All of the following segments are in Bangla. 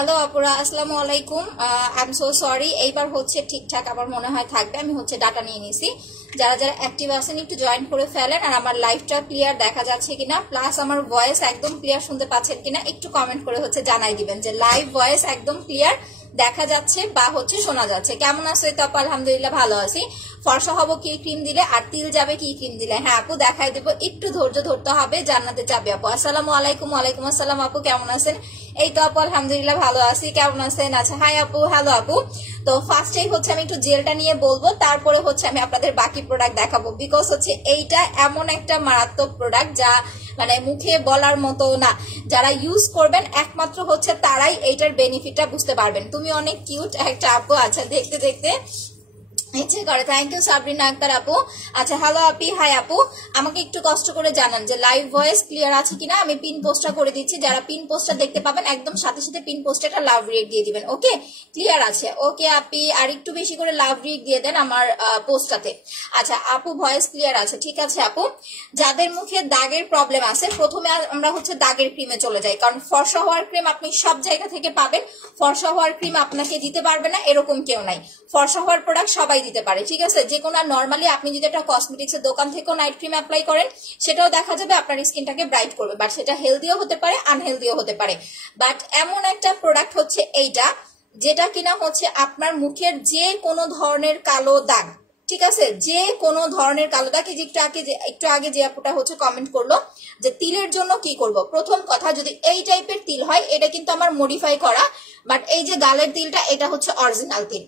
হ্যালো আপুরা, আসসালামু আলাইকুম। আই এম সো সরি, এইবার হচ্ছে ঠিকঠাক আমার মনে হয় থাকবে। আমি হচ্ছে ডাটা নিয়ে নিছি। যারা যারা অ্যাক্টিভ আছেন একটু জয়েন করে ফেলেন। আর আমার লাইভটা ক্লিয়ার দেখা যাচ্ছে কিনা, প্লাস আমার ভয়েস একদম ক্লিয়ার শুনতে পাচ্ছেন কিনা একটু কমেন্ট করে হচ্ছে জানাই দিবেন যে লাইভ ভয়েস একদম ক্লিয়ার দেখা যাচ্ছে বা হচ্ছে শোনা যাচ্ছে। কেমন আছো? তো আপু আলহামদুলিল্লাহ ভালো আছি। ফর্সা হবো কি ক্রিম দিলে, আর তিল যাবে কি ক্রিম দিলে? হ্যাঁ আপু দেখাই দেবো, একটু ধৈর্য ধরতে হবে, জান্নাতে যাবে আপু। আসসালামু আলাইকুম। ওয়ালাইকুম আসসালাম আপু, কেমন আছেন? এই তো আপু আলহামদুলিল্লাহ ভালো আছি, কেমন আছেন? আচ্ছা হাই আপু, হ্যালো আপু। তো ফার্স্টেই হচ্ছে আমি একটু জেলটা নিয়ে বলবো, তারপরে হচ্ছে আমি আপনাদের বাকি প্রোডাক্ট দেখাবো। বিকজ হচ্ছে এইটা এমন একটা মারাত্মক প্রোডাক্ট যা মানে মুখে বলার মতো না। যারা ইউজ করবেন একমাত্র হচ্ছে তারাই এইটার বেনিফিটটা বুঝতে পারবেন। তুমি অনেক কিউট একটা আপু। আচ্ছা দেখতে দেখতে ইচ্ছে করে। থ্যাংক ইউ সাবরিনা আক্তার আপু। আচ্ছা হ্যালো আপি, হাই আপু। আমাকে একটু কষ্ট করে জানান যে লাইভ ভয়েস ক্লিয়ার আছে কিনা। আমি পিন পোস্টটা করে দিচ্ছি, যারা পিন পোস্টটা দেখতে পাবেন একদম সাথে সাথে পিন পোস্টে একটা লাভ রিয়েক্ট দিয়ে দিবেন। ওকে ক্লিয়ার আছে? ওকে আপি, আর একটু বেশি করে লাভ রিয়েক্ট দিয়ে দেন আমার পোস্টটাতে। আচ্ছা আপু ভয়েস ক্লিয়ার আছে, ঠিক আছে আপু। যাদের মুখে দাগের প্রবলেম আছে, প্রথমে আমরা হচ্ছে দাগের ক্রিমে চলে যাই, কারণ ফর্সা হওয়ার ক্রিম আপনি সব জায়গা থেকে পাবেন। ফর্সা হওয়ার ক্রিম আপনাকে দিতে পারবে না এরকম কেউ নাই। ফর্সা হওয়ার প্রোডাক্ট সবাই দিতে পারে, ঠিক আছে। যে কোনো নরমালি আপনি যদি একটা কসমেটিক্স এর দোকান থেকেও নাইট ক্রিম অ্যাপ্লাই করেন, সেটাও দেখা যাবে আপনার স্কিনটাকে ব্রাইট করবে, বাট সেটা হেলদিও হতে পারে আনহেলদিও হতে পারে। বাট এমন একটা প্রোডাক্ট হচ্ছে এইটা, যেটা কিনা হচ্ছে আপনার মুখের যে কোনো ধরনের কালো দাগ, ঠিক আছে, যে কোনো ধরনের কালো দাগ। একটু আগে যে আপুটা হচ্ছে কমেন্ট করলো যে তিলের জন্য কি করব। প্রথম কথা, যদি এই টাইপের তিল হয় এটা কিন্তু আমার মডিফাই করা, বাট এই যে গালের তিলটা এটা হচ্ছে অরিজিনাল তিল।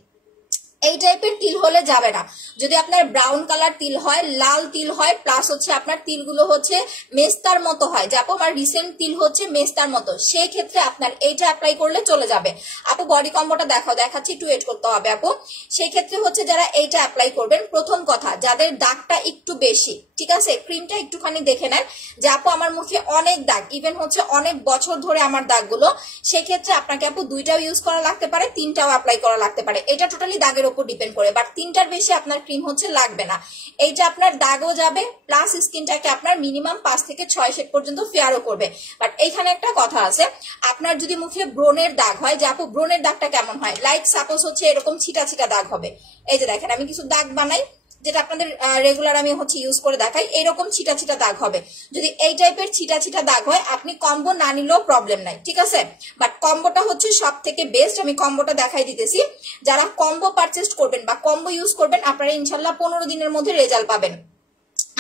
এই টাইপের তিল হলে যাবে না। যদি আপনার ব্রাউন কালার তিল হয়, লাল তিল হয়, প্লাস হচ্ছে আপনার তিলগুলো হচ্ছে মেস্তার মতো হয়, যে আপু আমার রিসেন্ট তিল হচ্ছে মেস্তার মতো, সেই ক্ষেত্রে আপনার এইটা অ্যাপ্লাই করলে চলে যাবে। আপু বডি কম্বোটা দেখাচ্ছি, একটু ওয়েট করতে হবে আপু। সেই ক্ষেত্রে হচ্ছে যারা এইটা অ্যাপ্লাই করবেন, প্রথম কথা যাদের দাগটা একটু বেশি, ঠিক আছে, ক্রিমটা একটুখানি দেখে নেন যে আপু আমার মুখে অনেক দাগ, ইভেন হচ্ছে অনেক বছর ধরে আমার দাগগুলো, সেক্ষেত্রে আপনাকে আপু দুইটাও ইউজ করা লাগতে পারে, তিনটাও অ্যাপ্লাই করা লাগতে পারে। এটা টোটালি দাগের উপর ডিপেন্ড করে, বাট তিনটার বেশি আপনার ক্রিম হচ্ছে লাগবে না। এইটা আপনার দাগও যাবে, প্লাস স্কিনটাকে আপনার মিনিমাম 5 থেকে 6 শেড পর্যন্ত ফেয়ারও করবে। বাট এইখানে একটা কথা আছে, আপনার যদি মুখে ব্রণের দাগ হয়, যে আপু ব্রণের দাগটা কেমন হয়, লাইক সাপোজ হচ্ছে এরকম ছিটা ছিটা দাগ হবে। এই যে দেখেন আমি কিছু দাগ বানাই, যেটা আপনাদের রেগুলার আমি হচ্ছে ইউজ করে দেখাই, এইরকম ছিটা ছিটা দাগ হবে। যদি এই টাইপের ছিটা ছিটা দাগ হয়, আপনি কম্বো না নিলেও প্রবলেম নাই, ঠিক আছে। বাট কম্বোটা হচ্ছে সব থেকে বেস্ট। আমি কম্বোটা দেখাই দিতেছি। যারা কম্বো পারচেজ করবেন বা কম্বো ইউজ করবেন, আপনারা ইনশাল্লাহ 15 দিনের মধ্যে রেজাল্ট পাবেন।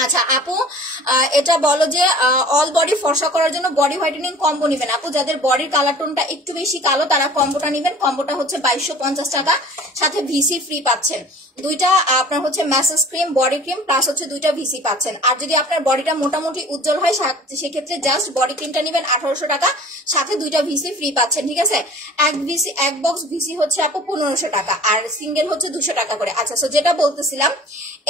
আচ্ছা আপু, এটা বলো যে অল বডি ফর্সা করার জন্য বডি হোয়াইটেনিং কম্বো নেবেন। আপু যাদের বডির কালার টোনটা একটু বেশি কালো, তারা কম্বোটা নেবেন। কম্বোটা হচ্ছে 2250 টাকা, সাথে ভিসি ফ্রি পাচ্ছেন। দুইটা আপনার হচ্ছে message cream, body cream, plus হচ্ছে দুইটা ভিসি পাচ্ছেন। আর যদি আপনার বডিটা মোটামুটি উজ্জ্বল হয়, সেক্ষেত্রে জাস্ট বডি ক্রিমটা নেবেন 1800 টাকা, সাথে দুইটা ভিসি ফ্রি পাচ্ছেন, ঠিক আছে। এক বক্স ভিসি হচ্ছে আপু 1500 টাকা, আর সিঙ্গেল হচ্ছে 200 টাকা করে। আচ্ছা সো যেটা বলতেছিলাম,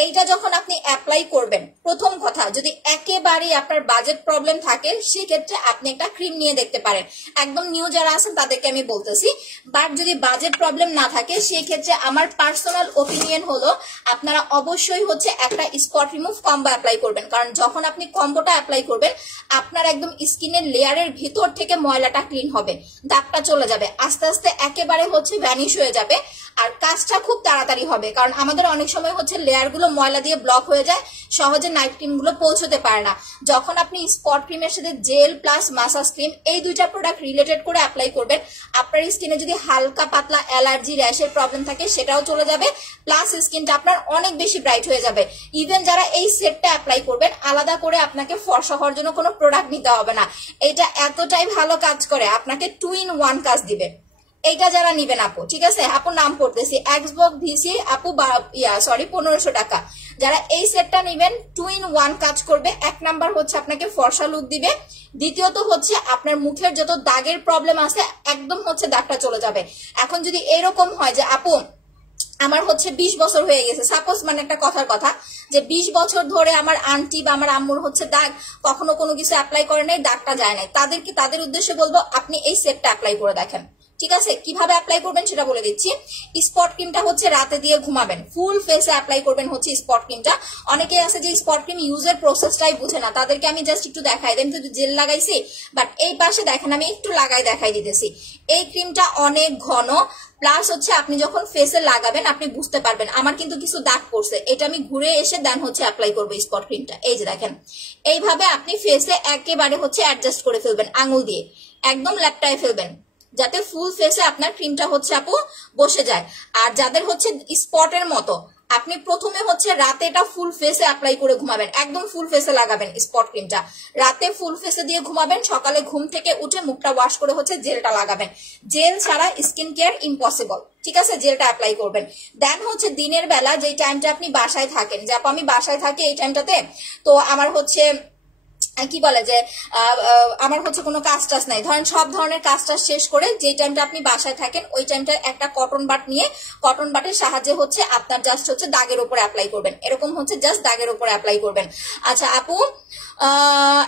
এইটা যখন আপনি অ্যাপ্লাই করবেন, প্রথম কথা যদি একেবারেই আপনার বাজেট প্রবলেম থাকে, সেক্ষেত্রে আপনি একটা ক্রিম নিয়ে দেখতে পারেন। একদম নিউ যারা আছেন তাদেরকে আমি বলতেছি। বাট যদি বাজেট প্রবলেম না থাকে, সেই ক্ষেত্রে আমার পার্সোনাল ওপিনিয়ন হলো আপনারা অবশ্যই হচ্ছে একটা স্পট রিমুভ কম্বো অ্যাপ্লাই করবেন। কারণ যখন আপনি কম্বোটা অ্যাপ্লাই করবেন, আপনার একদম স্কিনের লেয়ারের ভিতর থেকে ময়লাটা ক্লিন হবে, দাগটা চলে যাবে, আস্তে আস্তে একেবারে হচ্ছে ভ্যানিশ হয়ে যাবে, আর কাজটা খুব তাড়াতাড়ি হবে। কারণ আমাদের অনেক সময় হচ্ছে লেয়ার গুলো ময়লা দিয়ে ব্লক হয়ে যায়, সহজে নাইট ক্রিম গুলো পৌঁছতে পারে না। যখন আপনি স্পট ক্রিমের সাথে জেল প্লাস মাসাজ ক্রিম এই দুইটা প্রোডাক্ট রিলেটেড করে অ্যাপ্লাই করবেন, আপনার স্কিনে যদি হালকা পাতলা অ্যালার্জি র্যাশের প্রবলেম থাকে সেটাও চলে যাবে, প্লাস স্কিনটা আপনার অনেক বেশি ব্রাইট হয়ে যাবে। ইভেন যারা এই সেটটা অ্যাপ্লাই করবেন, আলাদা করে আপনাকে ফর্সা হওয়ার জন্য কোনো প্রোডাক্ট নিতে হবে না। এটা এতটাই ভালো কাজ করে, আপনাকে 2 in 1 কাজ দিবে। এইটা যারা নিবেন আপু, ঠিক আছে, আপু নাম পড়তেছি, এক্সবক্স ভিসি আপু 1500 টাকা। যারা এই সেটটা নিবেন 2 in 1 কাজ করবে। এক নাম্বার হচ্ছে আপনাকে ফর্সা লুক দিবে, দ্বিতীয়ত হচ্ছে আপনার মুখের যত দাগের প্রবলেম আছে একদম হচ্ছে দাগটা চলে যাবে। এখন যদি এরকম হয় যে আপু আমার হচ্ছে 20 বছর হয়ে গেছে, সাপোজ মানে একটা কথার কথা, যে 20 বছর ধরে আমার আন্টি বা আমার আম্মুর হচ্ছে দাগ, কখনো কোনো কিছু অ্যাপ্লাই করে নাই, দাগটা যায় নাই, তাদের উদ্দেশ্যে বলবো আপনি এই সেটটা অ্যাপ্লাই করে দেখেন, ঠিক আছে, কিভাবে অ্যাপ্লাই করবেন সেটা বলে দিচ্ছি। স্পট ক্রিমটা হচ্ছে রাতে দিয়ে ঘুমাবেন, ফুল ফেসে অ্যাপ্লাই করবেন হচ্ছে স্পট ক্রিমটা। অনেকে আছে যে স্পট ক্রিম ইউজের প্রসেসটাই বুঝে না, তাদেরকে আমি জাস্ট একটু দেখাই দেন, কিন্তু জেল লাগাইছি, বাট এই পাশে দেখেন আমি একটু লাগাই দেখাই দিতেছি। এই ক্রিমটা অনেক ঘন, প্লাস হচ্ছে আপনি যখন ফেসে লাগাবেন আপনি বুঝতে পারবেন আমার কিন্তু কিছু দাগ পড়ছে, এটা আমি ঘুরে এসে দেন হচ্ছে অ্যাপ্লাই করবো স্পট ক্রিমটা। এই যে দেখেন, এইভাবে আপনি ফেসে একেবারে হচ্ছে অ্যাডজাস্ট করে ফেলবেন, আঙুল দিয়ে একদম ল্যাপটায় ফেলবেন যাতে ফুল ফেসে আপনার ক্রিমটা হচ্ছে আপু বসে যায়। আর যাদের হচ্ছে স্পটের মতো, আপনি প্রথমে হচ্ছে রাতে এটা ফুল ফেসে অ্যাপ্লাই করে ঘুমাবেন, একদম ফুল ফেসে লাগাবেন স্পট ক্রিমটা, রাতে ফুল ফেসে দিয়ে ঘুমাবেন, সকালে ঘুম থেকে উঠে মুখটা ওয়াশ করে হচ্ছে জেলটা লাগাবেন। জেল ছাড়া স্কিন কেয়ার ইম্পসিবল, ঠিক আছে, জেলটা অ্যাপ্লাই করবেন। দেন হচ্ছে দিনের বেলা যে টাইমটা আপনি বাসায় থাকেন, যে আপু আমি বাসায় থাকি এই টাইমটাতে, তো আমার হচ্ছে কি বলে যে আমার হচ্ছে কোনো কাজ টাজ নাই, ধরেন সব ধরনের কাজ টাজ শেষ করে যে টাইমটা আপনি বাসায় থাকেন ওই টাইমটা একটা কটন বাট নিয়ে কটন বাটের সাহায্যে হচ্ছে আপনার জাস্ট হচ্ছে দাগের উপরে অ্যাপ্লাই করবেন, এরকম হচ্ছে জাস্ট দাগের উপরে অ্যাপ্লাই করবেন। আচ্ছা আপু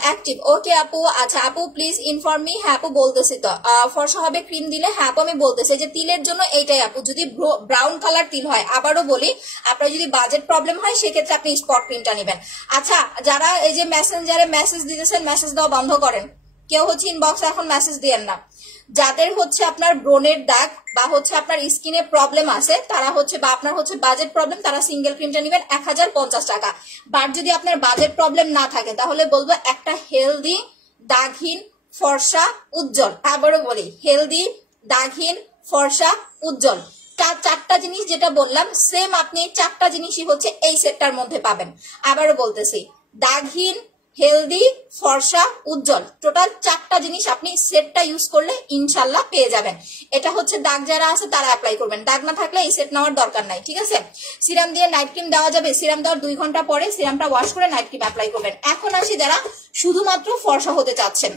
অ্যাক্টিভ, ওকে আপু। আচ্ছা আপু প্লিজ ইনফর্ম মি, হ্যাঁ আপু বলতেছি তো। ফর্সা হবে ক্রিম দিলে, হ্যাঁ আপু আমি বলতেছি যে তিলের জন্য এইটাই আপু, যদি ব্রাউন কালার তিল হয়, আবারও বলি আপনার যদি বাজেট প্রবলেম হয় সেক্ষেত্রে আপনি স্পট ক্রিমটা নেবেন। আচ্ছা যারা এই যে মেসেঞ্জারে মেসেজ দিতেছেন, মেসেজ দেওয়া বন্ধ করেন, কেউ হচ্ছে ইনবক্সে এখন মেসেজ দিয়েন না। যাদের হচ্ছে আপনার ব্রণের দাগ বা হচ্ছে আপনার স্কিনে প্রবলেম আছে তারা হচ্ছে, বা আপনার হচ্ছে বাজেট প্রবলেম, তারা সিঙ্গেল ক্রিমটা নেবেন 1050 টাকা। বাট যদি আপনার বাজেট প্রবলেম না থাকে তাহলে বলবো একটা হেলদি দাগহীন ফর্সা উজ্জ্বল, আবারও বলি হেলদি দাগহীন ফর্সা উজ্জ্বল, চারটা জিনিস যেটা বললাম সেম আপনি চারটা জিনিসই হচ্ছে এই সেটটার মধ্যে পাবেন। আবারও বলতেছি দাগহীন হেলদি ফর্সা উজ্জ্বল, টোটাল চারটা জিনিস আপনি সেটটা ইউজ করলে ইনশাল্লাহ পেয়ে যাবেন। এটা হচ্ছে দাগ যারা আছে তারা অ্যাপ্লাই করবেন, দাগ না থাকলে এই সেট নেওয়ার দরকার নাই, ঠিক আছে। সিরাম দিয়ে নাইট ক্রিম দেওয়া যাবে, সিরাম দেওয়ার 2 ঘন্টা পরে সিরামটা ওয়াশ করে নাইট ক্রিম অ্যাপ্লাই করবেন। এখন আসি যারা শুধুমাত্র ফর্সা হতে চাচ্ছেন,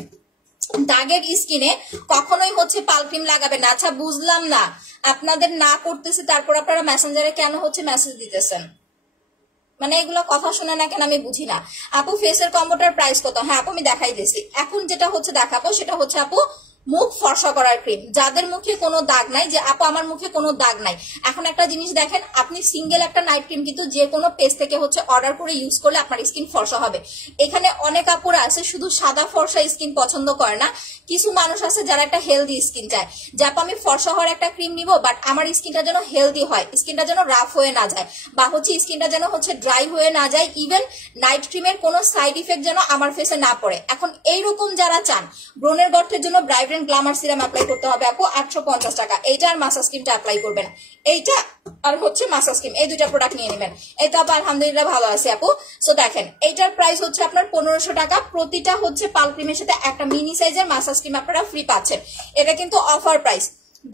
দাগের স্কিনে কখনোই হচ্ছে পাল ক্রিম লাগাবেন না। আচ্ছা বুঝলাম না, আপনাদের না করতেছে তারপর আপনারা মেসেঞ্জারে কেন হচ্ছে মেসেজ দিতেছেন, মানে এগুলো কথা শুনে না কেন আমি বুঝি না। আপু ফেসের কম্বোটার প্রাইস কত? হ্যাঁ আপু আমি দেখাই দিয়েছি। এখন যেটা হচ্ছে দেখাবো সেটা হচ্ছে আপু মুখ ফর্সা করার ক্রিম, যাদের মুখে কোনো দাগ নাই, যে আপু আমার মুখে কোনো দাগ নাই। এখন একটা জিনিস দেখেন, আপনি সিঙ্গেল একটা নাইট ক্রিম কিন্তু যে কোনো পেজ থেকে হচ্ছে অর্ডার করে ইউজ করলে আপনার স্কিন ফর্সা হবে। এখানে অনেক আপুরা আছে শুধু সাদা ফর্সা স্কিন পছন্দ করে না, কিছু মানুষ আছে যারা একটা হেলদি স্কিন চায়, যে আপু আমি ফর্সা হওয়ার একটা ক্রিম নিব বাট আমার স্কিনটা যেন হেলদি হয়, স্কিনটা যেন রাফ হয়ে না যায়, বা হচ্ছে স্কিনটা যেন হচ্ছে ড্রাই হয়ে না যায়, ইভেন নাইট ক্রিমের কোনো সাইড ইফেক্ট যেন আমার ফেসে না পড়ে। এখন এইরকম যারা চান, ব্রণের গর্তের জন্য ব্রাইট গ্লামার সিরাম অ্যাপ্লাই করতে হবে আপু 850 টাকা। এইটা আর মাসাজ ক্রিমটা অ্যাপ্লাই করবেন, এইটা আর হচ্ছে মাসাজ ক্রিম, এই দুইটা প্রোডাক্ট নিয়ে নেবেন। এটা আপু আলহামদুলিল্লাহ ভালো আছে আপু। সো দেখেন এইটার প্রাইস হচ্ছে আপনার 1500 টাকা, প্রতিটা হচ্ছে পাল ক্রিমের সাথে একটা মিনি সাইজের মাসাজ ক্রিম আপনারা ফ্রি পাচ্ছেন। এটা কিন্তু অফার প্রাইস,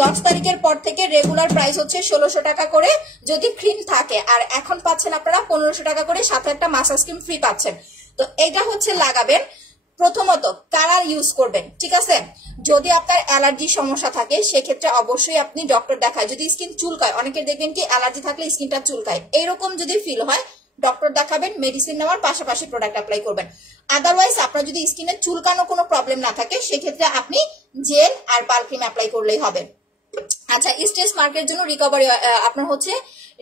10 তারিখের পর থেকে রেগুলার প্রাইস হচ্ছে 1600 টাকা করে যদি ক্রিম থাকে, আর এখন পাচ্ছেন আপনারা 1500 টাকা করে, সাথে একটা মাসাজ ক্রিম ফ্রি পাচ্ছেন। তো এটা হচ্ছে লাগাবেন। প্রথমত কালার ইউজ করবেন, ঠিক আছে। যদি আপনার অ্যালার্জির সমস্যা থাকে সেক্ষেত্রে অবশ্যই আপনি ডক্টর দেখায়। যদি স্কিন চুলকায়, অনেকের দেখবেন কি অ্যালার্জি থাকলে স্কিনটা চুলকায়, এইরকম যদি ফিল হয় ডক্টর দেখাবেন, মেডিসিন নেওয়ার পাশাপাশি প্রোডাক্ট অ্যাপ্লাই করবেন। আদারওয়াইজ আপনার যদি স্কিনে চুলকানো কোনো প্রবলেম না থাকে সেক্ষেত্রে আপনি জেল আর পাল ক্রিম অ্যাপ্লাই করলেই হবে। আচ্ছা স্ট্রেস মার্কের জন্য রিকভারি আপনার হচ্ছে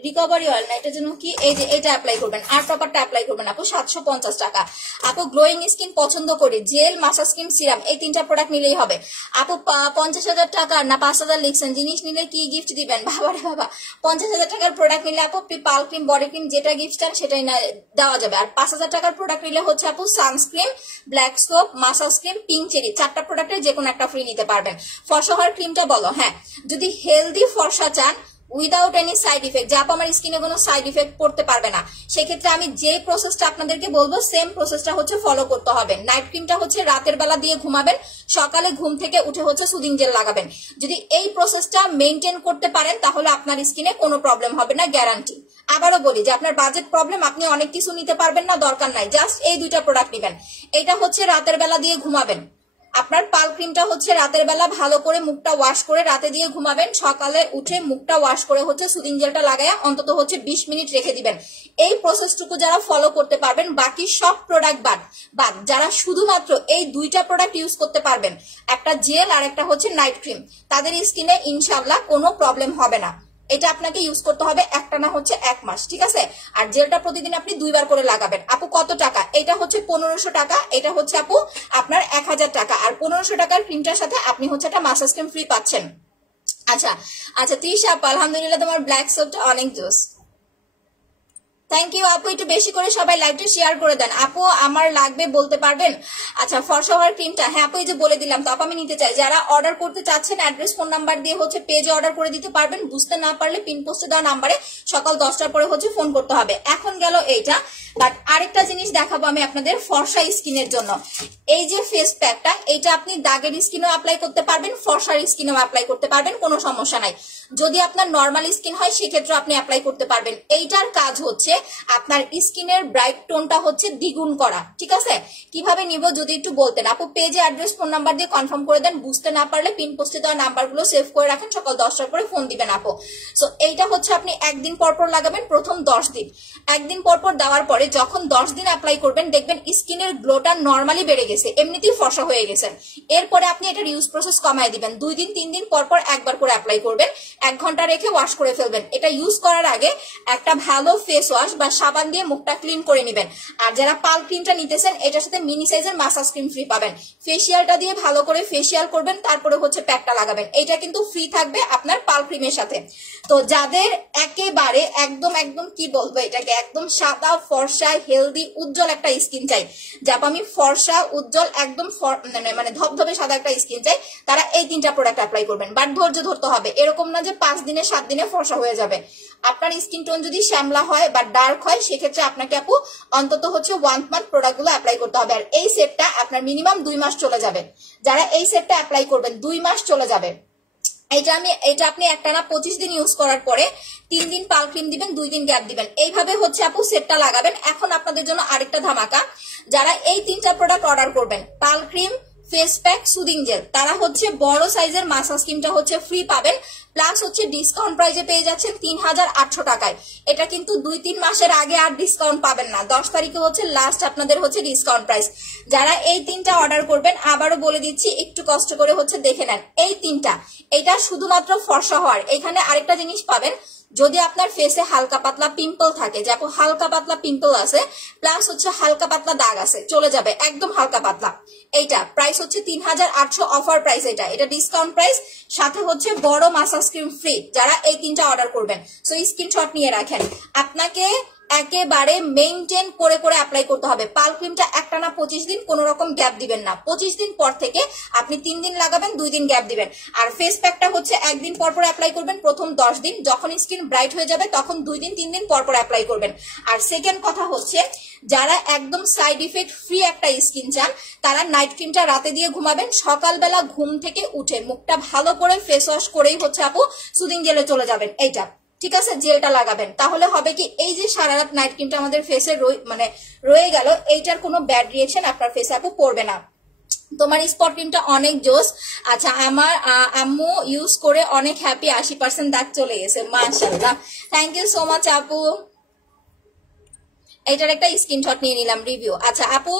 রিকভারি অয়েল না, এটার জন্য কি এই যে এটা অ্যাপ্লাই করবেন, আর টপারটা অ্যাপ্লাই করবেন আপু 750 টাকা। আপু গ্লোয়িং স্কিন পছন্দ করি, জেল মাসাজ ক্রিম সিরাম এই 3টা প্রোডাক্ট নিলেই হবে। আপু 50,000 টাকা না 5,000 লিখছেন, জিনিস নিলে কি গিফট দিবেন? বাবারে বাবা, 50,000 টাকার প্রোডাক্ট নিলে আপু পাল ক্রিম বডি ক্রিম যেটা গিফট চান সেটাই দেওয়া যাবে। আর 5,000 টাকার প্রোডাক্ট নিলে হচ্ছে আপু sunscreen, black soap, massage cream, pink cherry, 4টা প্রোডাক্টের যে কোনো একটা ফ্রি নিতে পারবেন। ফর্সা হওয়ার ক্রিমটা বলো, হ্যাঁ যদি হেলদি ফর্সা চান উইদাউট এনি সাইড ইফেক্ট, যা আমার স্কিনে কোনো সাইড ইফেক্ট পড়তে পারবে না, সেক্ষেত্রে আমি যে প্রসেসটা আপনাদেরকে বলবো সেম প্রসেসটা হচ্ছে ফলো করতে হবে। নাইট ক্রিমটা হচ্ছে রাতের বেলা দিয়ে ঘুমাবেন, সকালে ঘুম থেকে উঠে হচ্ছে সুদিং জেল লাগাবেন। যদি এই প্রসেসটা মেনটেন করতে পারেন তাহলে আপনার স্কিনে কোনো প্রবলেম হবে না, গ্যারান্টি। আবারও বলি যে আপনার বাজেট প্রবলেম, আপনি অনেক কিছু নিতে পারবেন না, দরকার নাই, জাস্ট এই 2টা প্রোডাক্ট নেবেন। এটা হচ্ছে রাতের বেলা দিয়ে ঘুমাবেন, আপনার পাল ক্রিমটা হচ্ছে রাতের বেলা ভালো করে মুখটা ওয়াশ করে রাতে দিয়ে ঘুমাবেন, সকালে উঠে মুখটা ওয়াশ করে হচ্ছে সুদিং জেলটা লাগায়া অন্তত হচ্ছে 20 মিনিট রেখে দিবেন। এই প্রসেসটুকু যারা ফলো করতে পারবেন, বাকি সব প্রোডাক্ট বাদ যারা শুধুমাত্র এই দুইটা প্রোডাক্ট ইউজ করতে পারবেন, একটা জেল আর একটা হচ্ছে নাইট ক্রিম, তাদের স্কিনে ইনশাআল্লাহ কোনো প্রবলেম হবে না। এটা আপনাকে ইউজ করতে হবে একটানা হচ্ছে 1 মাস, ঠিক আছে? আর জেলটা প্রতিদিন আপনি 2 বার করে লাগাবেন। আপু কত টাকা? এটা হচ্ছে 1500 টাকা, এটা হচ্ছে আপু আপনার 1000 টাকা। আর 1500 টাকার ক্রিমটার সাথে আপনি হচ্ছে একটা মাসাজ ক্রিম ফ্রি পাচ্ছেন। আচ্ছা আচ্ছা তৃষা আপু, আলহামদুলিল্লাহ তোমার ব্ল্যাক সোপটা অনেক জোস। থ্যাংক ইউ আপু, একটু বেশি করে সবাই লাইভটা শেয়ার করে দেন। আপু আমার লাগবে বলতে পারবেন? আচ্ছা ফর্সা হওয়ার ক্রিমটা, হ্যাঁ আপু এই যে বলে দিলাম, তো আপু আমি নিতে চাই। যারা অর্ডার করতে চাচ্ছেন অ্যাড্রেস ফোন নাম্বার দিয়ে হচ্ছে পেজে অর্ডার করে দিতে পারবেন। বুঝতে না পারলে পিন পোস্টে দেওয়া নাম্বারে সকাল 10টার পরে হচ্ছে ফোন করতে হবে। এখন গেল এইটা, বাট আরেকটা জিনিস দেখাবো আমি আপনাদের ফর্সা স্কিনের জন্য। এই যে ফেস প্যাকটা, এটা আপনি দাগের স্কিনেও অ্যাপ্লাই করতে পারবেন, ফর্সার স্কিনেও অ্যাপ্লাই করতে পারবেন, কোনো সমস্যা নাই। যদি আপনার নর্মাল স্কিন হয় সেক্ষেত্রে আপনি অ্যাপ্লাই করতে পারবেন। এইটার কাজ হচ্ছে আপনার স্কিনের ব্রাইট টোনটা হচ্ছে দ্বিগুণ করা, ঠিক আছে? কিভাবে নিব যদি একটু বলতেন। আপু পেজে অ্যাড্রেস ফোন নাম্বার দিয়ে কনফার্ম করে দেন। বুঝতে না পারলে পিন পোস্টে দেওয়া নাম্বারগুলো সেভ করে রাখেন, সকাল 10টার পরে ফোন দিবেন আপু। সো এইটা হচ্ছে আপনি একদিন পরপর লাগাবেন, প্রথম 10 দিন। একদিন পরপর দেওয়ার পরে যখন 10 দিন অ্যাপ্লাই করবেন দেখবেন স্কিনের গ্লোটা নর্মালি বেড়ে গেছে, এমনিতেই ফর্সা হয়ে গেছেন। এরপরে আপনি এটার ইউজ প্রসেস কমায় দিবেন, 2 দিন 3 দিন পরপর একবার করে অ্যাপ্লাই করবেন, 1 ঘন্টা রেখে ওয়াশ করে ফেলবেন। এটা ইউজ করার আগে একটা ভালো ফেস ওয়াশ বা সাবান দিয়ে মুখটা ক্লিন করে নেবেন। আর যারা পাল ক্রিমটা নিতেছেন এটার সাথে মিনি সাইজের মাসাজ ক্রিম ফ্রি পাবেন। ফেসিয়ালটা দিয়ে ভালো করে ফেসিয়াল করবেন, তারপরে হচ্ছে প্যাকটা লাগাবেন। এটা কিন্তু ফ্রি থাকবে আপনার পাল ক্রিমের সাথে। তো যাদের একেবারে একদম একদম কি বলবো এটাকে, একদম সাদা ফর্সা হেলদি উজ্জ্বল একটা স্কিন চাই, যাপ আমি ফর্সা উজ্জ্বল একদম মানে ধবধবে সাদা একটা স্কিন চাই, তারা এই 3টা প্রোডাক্ট অ্যাপ্লাই করবেন। বাট ধৈর্য ধরতে হবে, এরকম না যে 5 দিনে 7 দিনে ফর্সা হয়ে যাবে। আপনার স্কিন টোন যদি শ্যামলা হয় বা ডার্ক হয় সেক্ষেত্রে আপনাকে আপু অন্তত হচ্ছে 1 মান্থ প্রোডাক্টগুলো অ্যাপ্লাই করতে হবে। আর এই সেটটা আপনার মিনিমাম 2 মাস চলে যাবে। যারা এই সেটটা অ্যাপ্লাই করবেন 2 মাস চলে যাবে। এটা আপনি একটানা 25 দিন ইউজ করার পরে 3 দিন পাল ক্রিম দিবেন, 2 দিন গ্যাপ দিবেন। এইভাবে হচ্ছে আপু সেটটা লাগাবেন। এখন আপনাদের জন্য আরেকটা ধামাকা, যারা এই 3টা প্রোডাক্ট অর্ডার করবেন, পাল cream, face pack, soothing gel, তারা হচ্ছে বড় সাইজের মাসাজ ক্রিমটা হচ্ছে ফ্রি পাবেন, প্লাস হচ্ছে ডিসকাউন্ট প্রাইসে পেয়ে যাচ্ছেন 3800 টাকায়। এটা কিন্তু 2-3 মাসের আগে আর ডিসকাউন্ট পাবেন না, 10 তারিখে হচ্ছে লাস্ট আপনাদের হচ্ছে ডিসকাউন্ট প্রাইস। যারা এই 3টা অর্ডার করবেন, আবারও বলে দিচ্ছি একটু কষ্ট করে হচ্ছে দেখে নেন এই 3টা। এটা শুধুমাত্র ফর্সা হওয়ার। এখানে আরেকটা জিনিস পাবেন, যদি আপনার ফেসে হালকা পাতলা পিম্পল থাকে, যেমন হালকা পাতলা পিম্পল আছে প্লাস হচ্ছে হালকা পাতলা দাগ আছে, চলে যাবে একদম হালকা পাতলা। এইটা প্রাইস হচ্ছে 3800 অফার প্রাইস। এটা ডিসকাউন্ট প্রাইস, সাথে হচ্ছে বড় মাসাজ ক্রিম ফ্রি যারা এই 3টা অর্ডার করবেন। সো স্ক্রিনশট নিয়ে রাখেন। আপনাকে একেবারে মেইনটেইন করে করে অ্যাপ্লাই করতে হবে। পাল ক্রিমটা একটানা 25 দিন, কোনো রকম গ্যাপ দিবেন না। 25 দিন পর থেকে আপনি 3 দিন লাগাবেন, 2 দিন গ্যাপ দিবেন। আর ফেস প্যাকটা হচ্ছে একদিন পর পর অ্যাপ্লাই করবেন প্রথম 10 দিন, যখন স্কিন ব্রাইট হয়ে যাবে তখন 2 দিন 3 দিন পর পর অ্যাপ্লাই করবেন। আর সেকেন্ড কথা হচ্ছে, যারা একদম সাইড ইফেক্ট ফ্রি একটা স্কিন চান তারা নাইট ক্রিমটা রাতে দিয়ে ঘুমাবেন, সকালবেলা ঘুম থেকে উঠে মুখটা ভালো করে ফেস ওয়াশ করেই হচ্ছে আপু সুদিং জেলে চলে যাবেন। এইটা ঠিক আছে, জেলটা লাগাবেন। তাহলে হবে কি, এই যে সারা রাত নাইট ক্রিমটা আমাদের ফেসে রয়ে গেল, এইটার কোনো ব্যাড রিয়েকশন আপনার ফেসে আপু পড়বে না। তোমার স্পট ক্রিমটা অনেক জোস। আচ্ছা আমার আম্মু ইউজ করে অনেক হ্যাপি, 80% দাগ চলে গেছে, মাশাআল্লাহ। থ্যাংক ইউ সো মাচ আপু। এটার একটা স্ক্রিনশট নিয়ে নিলাম রিভিউ। আচ্ছা আপু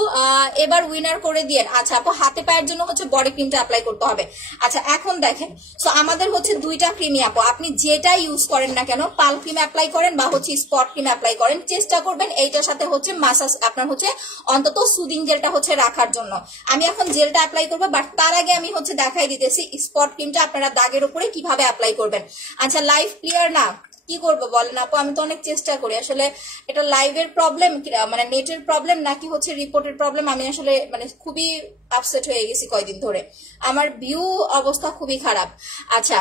এবার উইনার করে দিয়েন। আচ্ছা আপু হাতে পায়ের জন্য হচ্ছে বডি ক্রিমটা অ্যাপ্লাই করতে হবে। আচ্ছা এখন দেখেন, সো আমাদের হচ্ছে 2টা ক্রিমই আপু, আপনি যেটা ইউজ করেন না কেন, পাল ক্রিম অ্যাপ্লাই করেন বা হচ্ছে স্পট ক্রিম অ্যাপ্লাই করেন, চেষ্টা করবেন এইটার সাথে হচ্ছে মাসাজ আপনার হচ্ছে অন্তত সুদিং জেলটা হচ্ছে রাখার জন্য। আমি এখন জেলটা অ্যাপ্লাই করবো, বাট তার আগে আমি হচ্ছে দেখাই দিতেছি স্পট ক্রিমটা আপনারা দাগের উপরে কিভাবে অ্যাপ্লাই করবেন। আচ্ছা লাইভ ক্লিয়ার না, কি করবো বলেন আপু? আমি তো অনেক চেষ্টা করি, আসলে এটা লাইভের প্রবলেম মানে নেটের প্রবলেম নাকি হচ্ছে রিপোর্টের প্রবলেম, আমি আসলে মানে খুবই আপসেট হয়ে গেছি কয়দিন ধরে, আমার ভিউ অবস্থা খুবই খারাপ। আচ্ছা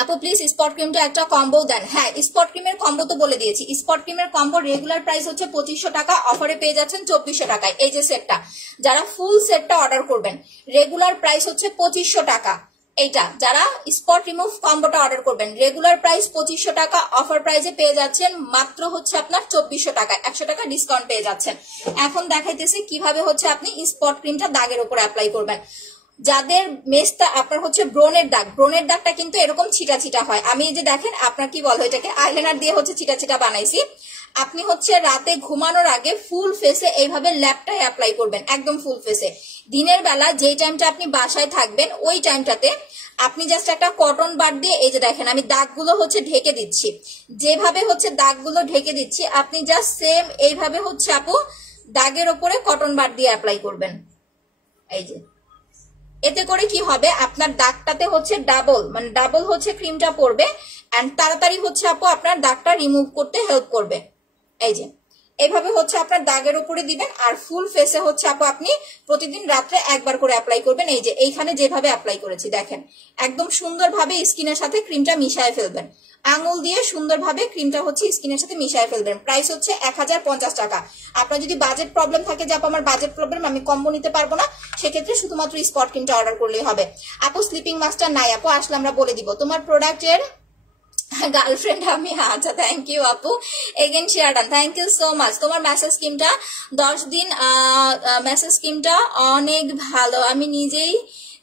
আপু প্লিজ স্পট ক্রিমটা একটা কম্বো দেন। হ্যাঁ স্পট ক্রিমের কম্বো তো বলে দিয়েছি। স্পট ক্রিমের কম্বো রেগুলার প্রাইস হচ্ছে 2500 টাকা, অফারে পেয়ে যাচ্ছেন 2400 টাকায়। এই যে সেটটা, যারা ফুল সেটটা অর্ডার করবেন রেগুলার প্রাইস হচ্ছে 2500 টাকা, এইটা যারা স্পট রিমুভ কম্বোটা অর্ডার করবেন রেগুলার প্রাইস 2500 টাকা, অফার প্রাইসে পেয়ে যাচ্ছেন মাত্র হচ্ছে আপনার 2400 টাকা, 100 টাকা ডিসকাউন্ট পেয়ে যাচ্ছেন। এখন দেখাইতেছি কিভাবে হচ্ছে আপনি স্পট ক্রিমটা দাগের উপরে অ্যাপ্লাই করবেন। যাদের মেসটা আপনার হচ্ছে ব্রনের দাগটা কিন্তু এরকম ছিটা ছিটা হয়। আমি এই যে দেখেন আপনার কি বলে এটাকে আইলাইনার দিয়ে হচ্ছে ছিটা ছিটা বানাইছি। আপনি হচ্ছে রাতে ঘুমানোর আগে ফুল ফেসে এইভাবে ল্যাপটাই অ্যাপ্লাই করবেন, একদম ফুল ফেসে। দিনের বেলা যেই টাইমটা আপনি বাসায় থাকবেন ওই টাইমটাতে আপনি জাস্ট একটা কটন বাড দিয়ে এই যে দেখেন আমি দাগগুলো হচ্ছে ঢেকে দিচ্ছি, যেভাবে হচ্ছে দাগগুলো ঢেকে দিচ্ছি আপনি জাস্ট সেম এইভাবে হচ্ছে আপু দাগের ওপরে কটন বাড দিয়ে অ্যাপ্লাই করবেন। এই যে এতে করে কি হবে আপনার দাগটাতে হচ্ছে ডাবল হচ্ছে ক্রিমটা পড়বে এন্ড তাড়াতাড়ি হচ্ছে আপু আপনার দাগটা রিমুভ করতে হেল্প করবে। এই যে এইভাবে হচ্ছে আপনার দাগের উপরে দিবেন আর ফুল ফেসে হচ্ছে আপু আপনি প্রতিদিন রাত্রে একবার করে অ্যাপ্লাই করবেন। এই যে এইখানে যেভাবে অ্যাপ্লাই করেছি দেখেন একদম সুন্দরভাবে স্কিনের সাথে ক্রিমটা মিশিয়ে ফেলবেন, আঙুল দিয়ে সুন্দরভাবে ক্রিমটা হচ্ছে স্কিনের সাথে মিশিয়ে ফেলবেন। প্রাইস হচ্ছে 1050 টাকা। আপনার যদি বাজেট প্রবলেম থাকে যে আপু আমার বাজেট প্রবলেম আমি কম্বো নিতে পারবো না, সেক্ষেত্রে শুধুমাত্র স্পট ক্রিমটা অর্ডার করলেই হবে। আপু স্লিপিং মাস্টার নাই আপু, আসলে আমরা বলে দিব তোমার প্রোডাক্টের গার্লফ্রেন্ড আমি। আচ্ছা থ্যাংক ইউ আপু, again share done, thank you so much. তোমার মেসেজ স্কিমটা 10 দিন মেসেজ স্কিমটা অনেক ভালো, আমি নিজেই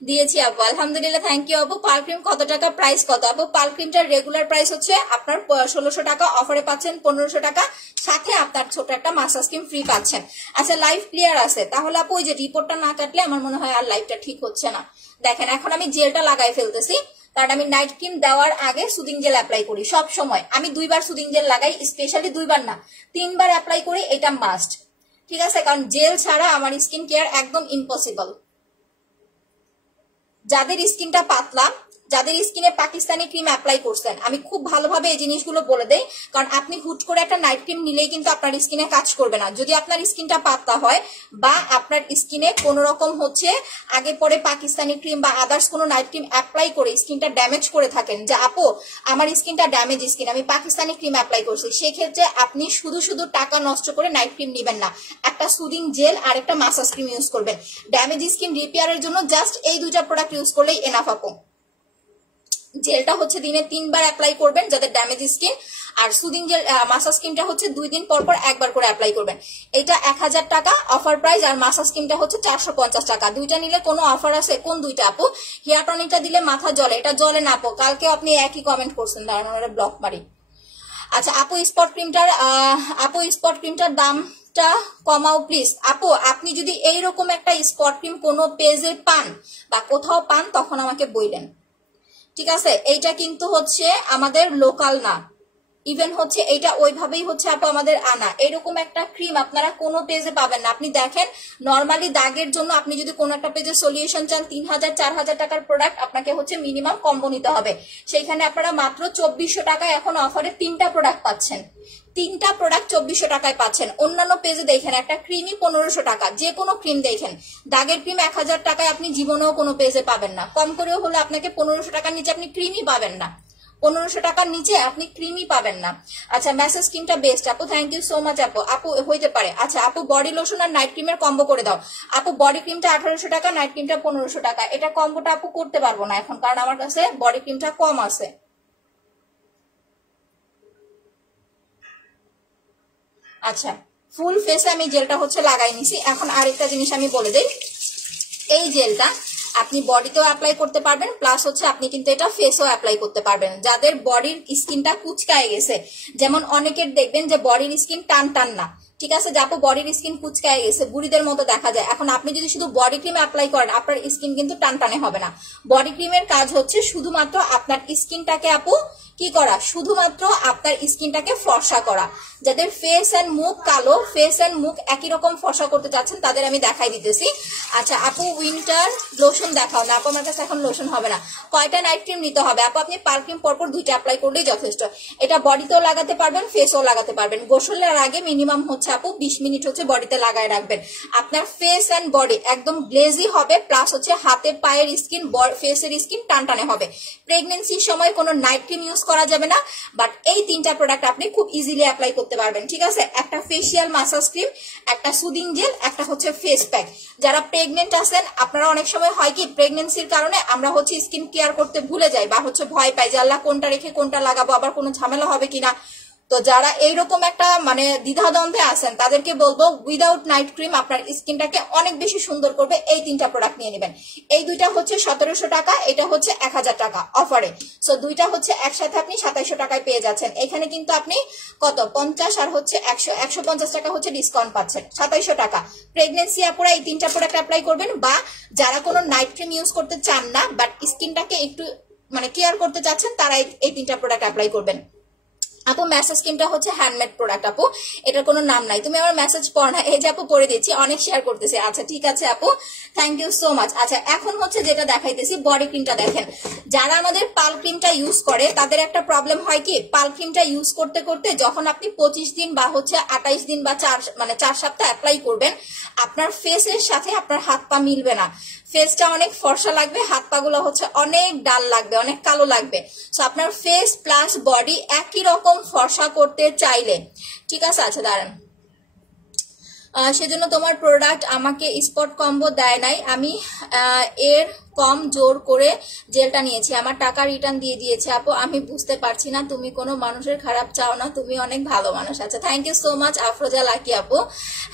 দিয়েছি আপু, আলহামদুলিল্লাহ, থ্যাংক ইউ আপু। পার্ল ক্রিম কত টাকা, প্রাইস কত আপু? পার্ল ক্রিমটার রেগুলার প্রাইস হচ্ছে আপনার 1600 টাকা, অফারে পাচ্ছেন 1500 টাকা, সাথে আপনার ছোট একটা মাসাজ ক্রিম ফ্রি পাচ্ছেন। আচ্ছা লাইভ ক্লিয়ার আছে তাহলে আপু ওই যে রিপোর্টটা না কাটলে আমার মনে হয় আর লাইভটা ঠিক হচ্ছে না। দেখেন এখন আমি জেলটা লাগাই ফেলতেছি, কারণ আমি নাইট ক্রিম দেওয়ার আগে সুদিং জেল অ্যাপ্লাই করি সব সময়। আমি 2 বার সুদিং জেল লাগাই, স্পেশালি 2 বার না 3 বার অ্যাপ্লাই করি, এটা মাস্ট, ঠিক আছে? কারণ জেল ছাড়া আমার স্কিন কেয়ার একদম ইম্পসিবল। যাদের স্কিনটা পাতলা, যাদের স্কিনে পাকিস্তানি ক্রিম অ্যাপ্লাই করছেন, আমি খুব ভালোভাবে এই জিনিসগুলো বলে দেই, কারণ আপনি হুট করে একটা নাইট ক্রিম নিলেই কিন্তু আপনার স্কিনে কাজ করবে না। যদি আপনার স্কিনটা পাতলা হয় বা আপনার স্কিনে কোন রকম হচ্ছে আগে পরে পাকিস্তানি ক্রিম বা আদার্স কোনো নাইট ক্রিম অ্যাপ্লাই করে স্কিনটা ড্যামেজ করে থাকেন, যে আপু আমার স্কিনটা ড্যামেজ স্কিন, আমি পাকিস্তানি ক্রিম অ্যাপ্লাই করছি, সেক্ষেত্রে আপনি শুধু শুধু টাকা নষ্ট করে নাইট ক্রিম নেবেন না, একটা সুদিং জেল আর একটা মাসাজ ক্রিম ইউজ করবেন। ড্যামেজ স্কিন রিপেয়ারের জন্য জাস্ট এই 2টা প্রোডাক্ট ইউজ করলেই এনাফ আপু। জেলটা হচ্ছে দিনে 3 বার অ্যাপ্লাই করবেন যাদের ড্যামেজ স্কিন, আর সুদিং জেল মাসাজ ক্রিমটা হচ্ছে 2 দিন পর পর একবার করে অ্যাপ্লাই করবেন। এটা 1000 টাকা অফার প্রাইস, আর মাসাজ ক্রিমটা হচ্ছে 450 টাকা। 2টা নিলে কোনো অফার আছে? কোন 2টা আপু? হেয়ার টনিকটা দিলে মাথা জ্বলে, এটা জ্বলে না আপু, কালকে আপনি একই কমেন্ট করছেন, দাঁড়ান আমরা ব্লক মারি। আচ্ছা আপু স্পট ক্রিমটার দামটা কমাও প্লিজ। আপু আপনি যদি এইরকম একটা স্পট ক্রিম কোনো পেজে পান বা কোথাও পান তখন আমাকে বললেন, ঠিক আছে? এইটা কিন্তু হচ্ছে আমাদের লোকাল না, ইভেন হচ্ছে এইটা ওইভাবেই হচ্ছে আপু আমাদের আনা। এরকম একটা ক্রিম আপনারা কোনো পেজে পাবেন না। আপনি দেখেন নর্মালি দাগের জন্য আপনি যদি কোনো একটা পেজে সলিউশন চান 3000-4000 টাকার প্রোডাক্ট আপনাকে হচ্ছে মিনিমাম কম্বো নিতে হবে, সেইখানে আপনারা মাত্র 2400 টাকায় এখন অফারে 3টা প্রোডাক্ট পাচ্ছেন, 3টা প্রোডাক্ট 2400 টাকায় পাচ্ছেন। অন্যান্য পেজে দেখেন একটা ক্রিমই 1500 টাকা, যে কোনো ক্রিম দেখেন দাগের ক্রিম 1000 টাকায় আপনি জীবনেও কোনো পেজে পাবেন না, কম করেও হলে আপনাকে 1500 টাকার নিচে আপনি ক্রিমই পাবেন না, 1500 টাকার নিচে আপনি ক্রিমই পাবেন না। আচ্ছা মেসেজ ক্রিমটা বেস্ট আপু, থ্যাংক ইউ সো মাচ আপু। আপু হইতে পারে। আচ্ছা আপু বডি লোশন আর নাইট ক্রিমের কম্বো করে দাও। আপু বডি ক্রিমটা 1800 টাকা, নাইট ক্রিমটা 1500 টাকা, এটা কম্বোটা আপু করতে পারবো না এখন, কারণ আমার কাছে বডি ক্রিমটা কম আছে। আচ্ছা ফুল ফেসে আমি জেলটা হচ্ছে লাগাই নিছি। এখন আরেকটা জিনিস আমি বলে দিই, এই জেলটা আপনি বডিতেও অ্যাপ্লাই করতে পারবেন, প্লাস হচ্ছে আপনি কিন্তু এটা ফেসও অ্যাপ্লাই করতে পারবেন। যাদের বডির স্কিনটা কুচকায় গেছে, যেমন অনেকের দেখবেন যে বডির স্কিন টান টান না, ঠিক আছে, যাপো বডির স্কিন কুচকায় গেছে, বুড়িদের মতো দেখা যায়, এখন আপনি যদি শুধু বডি ক্রিম অ্যাপ্লাই করেন আপনার স্কিন কিন্তু টান টানে হবে না। বডি ক্রিমের কাজ হচ্ছে শুধুমাত্র আপনার স্কিনটাকে আপু কি করা, শুধুমাত্র আপনার স্কিনটাকে ফর্সা করা। যাদের ফেস এন্ড মুখ কালো, ফেস এন্ড মুখ একই রকম ফর্সা করতে চাচ্ছেন তাদের আমি দেখাই দিতেছি। আচ্ছা আপু উইন্টার লোশন দেখাও না আপু, আমার কাছে এখন লোশন হবে না। কয়টা নাইট ক্রিম নিতে হবে আপু? আপনি পার ক্রিম পরপর 2টা অ্যাপ্লাই করলেই যথেষ্ট। এটা বডিতেও লাগাতে পারবেন, ফেসও লাগাতে পারবেন। গোসলের আগে মিনিমাম হচ্ছে আপু 20 মিনিট হচ্ছে বডিতে লাগায় রাখবেন। আপনার ফেস এন্ড বডি একদম গ্লেজি হবে, প্লাস হচ্ছে হাতে পায়ের স্কিন, ফেসের স্কিন টানটানে হবে। প্রেগনেন্সির সময় কোনো নাইট ক্রিম ইউজ করা যাবে না, বাট এই 3টা প্রোডাক্ট আপনি খুব ইজিলি অ্যাপ্লাই করতে পারবেন, ঠিক আছে? একটা ফেসিয়াল মাসাজ ক্রিম, একটা সুদিং জেল, একটা হচ্ছে ফেস প্যাক। যারা প্রেগনেন্ট আছেন, আপনারা অনেক সময় হয় কি প্রেগনেন্সির কারণে আমরা হচ্ছে স্কিন কেয়ার করতে ভুলে যাই বা হচ্ছে ভয় পাই যে আল্লাহ কোনটা রেখে কোনটা লাগাবো, আবার কোনো ঝামেলা হবে কিনা। তো যারা এইরকম একটা মানে দ্বিধাদ্বন্দ্বে আছেন তাদেরকে বলবো উইদাউট নাইট ক্রিম আপনার স্কিনটাকে অনেক বেশি সুন্দর করবে এই 3টা প্রোডাক্ট নিয়ে নেবেন। এই দুইটা হচ্ছে 1700 টাকা, এটা হচ্ছে 1000 টাকা অফারে। সো দুইটা হচ্ছে একসাথে আপনি 2700 টাকায় পেয়ে যাচ্ছেন। এখানে কিন্তু আপনি কত 50 আর হচ্ছে 150 টাকা হচ্ছে ডিসকাউন্ট পাচ্ছেন, 2700 টাকা। প্রেগনেন্সি আপুরা এই 3টা প্রোডাক্ট অ্যাপ্লাই করবেন, বা যারা কোনো নাইট ক্রিম ইউজ করতে চান না বাট স্কিনটাকে একটু মানে কেয়ার করতে চাচ্ছেন তারা এই 3টা প্রোডাক্ট অ্যাপ্লাই করবেন। আপু মেসেজ ক্রিমটা হচ্ছে হ্যান্ডমেড প্রোডাক্ট আপু, এটার কোনো নাম নাই। তুমি আমার মেসেজ পড় না, এই যে আপু পড়ে দিচ্ছি, অনেক শেয়ার করতেছি। আচ্ছা ঠিক আছে আপু, থ্যাংক ইউ সো মাচ। আচ্ছা এখন হচ্ছে যেটা দেখাইতেছি বডি ক্রিমটা দেখেন। যারা আমাদের পাল ক্রিমটা ইউজ করে তাদের একটা প্রবলেম হয় কি, পাল ক্রিমটা ইউজ করতে করতে যখন আপনি 25 দিন বা হচ্ছে 28 দিন বা 4 সপ্তাহ অ্যাপ্লাই করবেন, আপনার ফেসের সাথে আপনার হাত পা মিলবে না। ফেসটা অনেক ফর্সা লাগবে, হাত পা গুলো হচ্ছে অনেক ডাল লাগবে, অনেক কালো লাগবে। সো আপনার ফেস প্লাস বডি একই রকম ফর্সা করতে চাইলে, ঠিক আছে? আচ্ছা দাঁড়ান, সেজন্য তোমার প্রোডাক্ট আমাকে স্পট কম্বো দেয় নাই, আমি এর কম জোর করে জেলটা নিয়েছি, আমার টাকা রিটার্ন দিয়ে দিয়েছে। আপু আমি বুঝতে পারছি না, তুমি কোনো মানুষের খারাপ চাও না, তুমি অনেক ভালো মানুষ। আচ্ছা thank you so much Afroza Lucky আপু।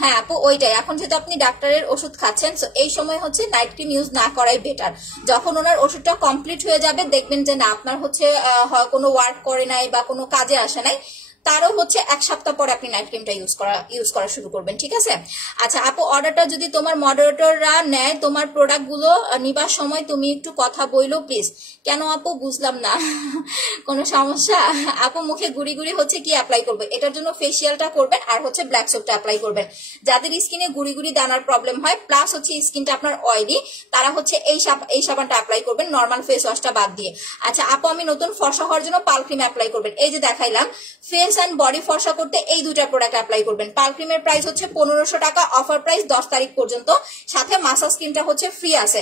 হ্যাঁ আপু ওইটাই, এখন যেহেতু আপনি ডাক্তারের ওষুধ খাচ্ছেন, সো এই সময় হচ্ছে নাইট ক্রিম ইউজ না করাই বেটার। যখন ওনার ওষুধটা কমপ্লিট হয়ে যাবে দেখবেন যে না আপনার হচ্ছে কোনো ওয়ার্ক করে নাই বা কোনো কাজে আসে নাই, তারও হচ্ছে 1 সপ্তাহ পরে আপনি নাইট ক্রিমটা ইউজ করা শুরু করবেন, ঠিক আছে? আচ্ছা আপু অর্ডারটা যদি তোমার মডারেটররা নেয়, তোমার প্রোডাক্ট গুলো নিবার সময় তুমি একটু কথা বইলো প্লিজ। কেন আপু বুঝলাম না, কোনো সমস্যা? আপু মুখে গুড়ি গুড়ি হচ্ছে কি অ্যাপ্লাই করবে? এটার জন্য ফেসিয়ালটা করবেন আর হচ্ছে ব্ল্যাক সোপটা অ্যাপ্লাই করবেন। যাদের স্কিনে গুড়ি গুড়ি দানার প্রবলেম হয় প্লাস হচ্ছে স্কিনটা আপনার অয়েলি, তারা হচ্ছে এই সাবানটা অ্যাপ্লাই করবেন নর্মাল ফেস ওয়াশটা বাদ দিয়ে। আচ্ছা আপু আমি নতুন ফর্সা হওয়ার জন্য পাল ক্রিম অ্যাপ্লাই করবেন, এই যে দেখাইলাম। ফেস এন্ড বডি ফর্সা করতে এই 2টা প্রোডাক্ট অ্যাপ্লাই করবেন। পাল ক্রিমের প্রাইস হচ্ছে 1500 টাকা, অফার প্রাইস 10 তারিখ পর্যন্ত, সাথে মাসাজ ক্রিমটা হচ্ছে ফ্রি আছে।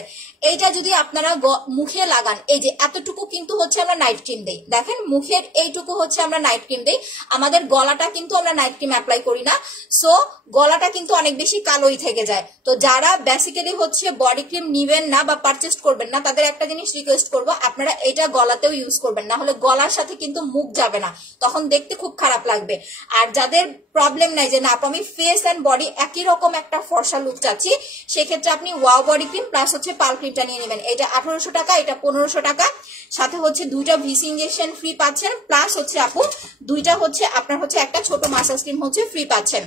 এইটা যদি আপনারা মুখে লাগান, এই যে এতটুকু কিন্তু হচ্ছে আমরা নাইট ক্রিম দেই, দেখেন মুখের এইটুকু হচ্ছে আমরা নাইট ক্রিম দেই, আমাদের গলাটা কিন্তু আমরা নাইট ক্রিম অ্যাপ্লাই করি না। সো গলাটা কিন্তু অনেক বেশি কালোই থেকে যায়। তো যারা বেসিক্যালি হচ্ছে বডি ক্রিম নিবেন না বা পারচেজ করবেন না, তাদের একটা জিনিস রিকোয়েস্ট করবো, আপনারা এটা গলাতেও ইউজ করবেন না, হলে গলার সাথে কিন্তু মুখ যাবে না, তখন দেখতে খুব খারাপ লাগবে। আর যাদের প্রবলেম নাই যে না আমি ফেস এন্ড বডি একই রকম একটা ফর্সা লুক চাচ্ছি, সেক্ষেত্রে আপনি ওয়াও বডি ক্রিম প্লাস হচ্ছে পাল ক্রিমটা নিয়ে নেবেন। এটা 1800 টাকা, এটা 1500 টাকা, সাথে হচ্ছে 2টা ভিসি ইনজেকশন ফ্রি পাচ্ছেন, প্লাস হচ্ছে আপু 2টা হচ্ছে আপনার হচ্ছে একটা ছোট মাসাজ ক্রিম হচ্ছে ফ্রি পাচ্ছেন।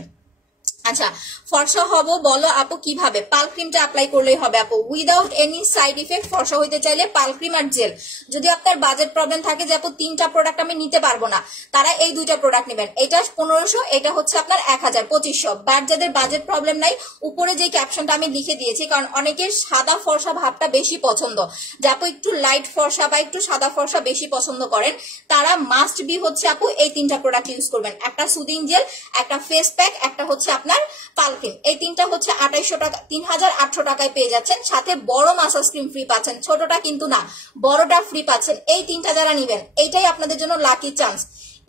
আচ্ছা ফর্সা হবো বলো আপু কিভাবে? পাল ক্রিমটা অ্যাপ্লাই করলেই হবে আপু, উইদাউট এনি সাইড ইফেক্ট। ফর্সা হইতে চাইলে পাল ক্রিম আর জেল। যদি আপনার বাজেট প্রবলেম থাকে যে আপু 3টা প্রোডাক্ট আমি নিতে পারবো না, তারা এই 2টা প্রোডাক্ট নেবেন, এটা 1500, এটা হচ্ছে আপনার 1000, 2500। বাট যাদের বাজেট প্রবলেম নাই, উপরে যে ক্যাপশনটা আমি লিখে দিয়েছি, কারণ অনেকের সাদা ফর্সা ভাবটা বেশি পছন্দ, যে আপু একটু লাইট ফর্সা বা একটু সাদা ফর্সা বেশি পছন্দ করেন, তারা মাস্ট বি হচ্ছে আপু এই 3টা প্রোডাক্ট ইউজ করবেন। একটা সুদিং জেল, একটা ফেস প্যাক, একটা হচ্ছে আপনার পাল ক্রিম। এই 3টা হচ্ছে 2800 টাকা, 3800 টাকায় পেয়ে যাচ্ছেন, সাথে বড় মাসাজ ক্রিম ফ্রি পাচ্ছেন, ছোটটা কিন্তু না, বড়টা ফ্রি পাচ্ছেন। এই 3টা যারা নিবেন, এইটাই আপনাদের জন্য লাকি চান্স।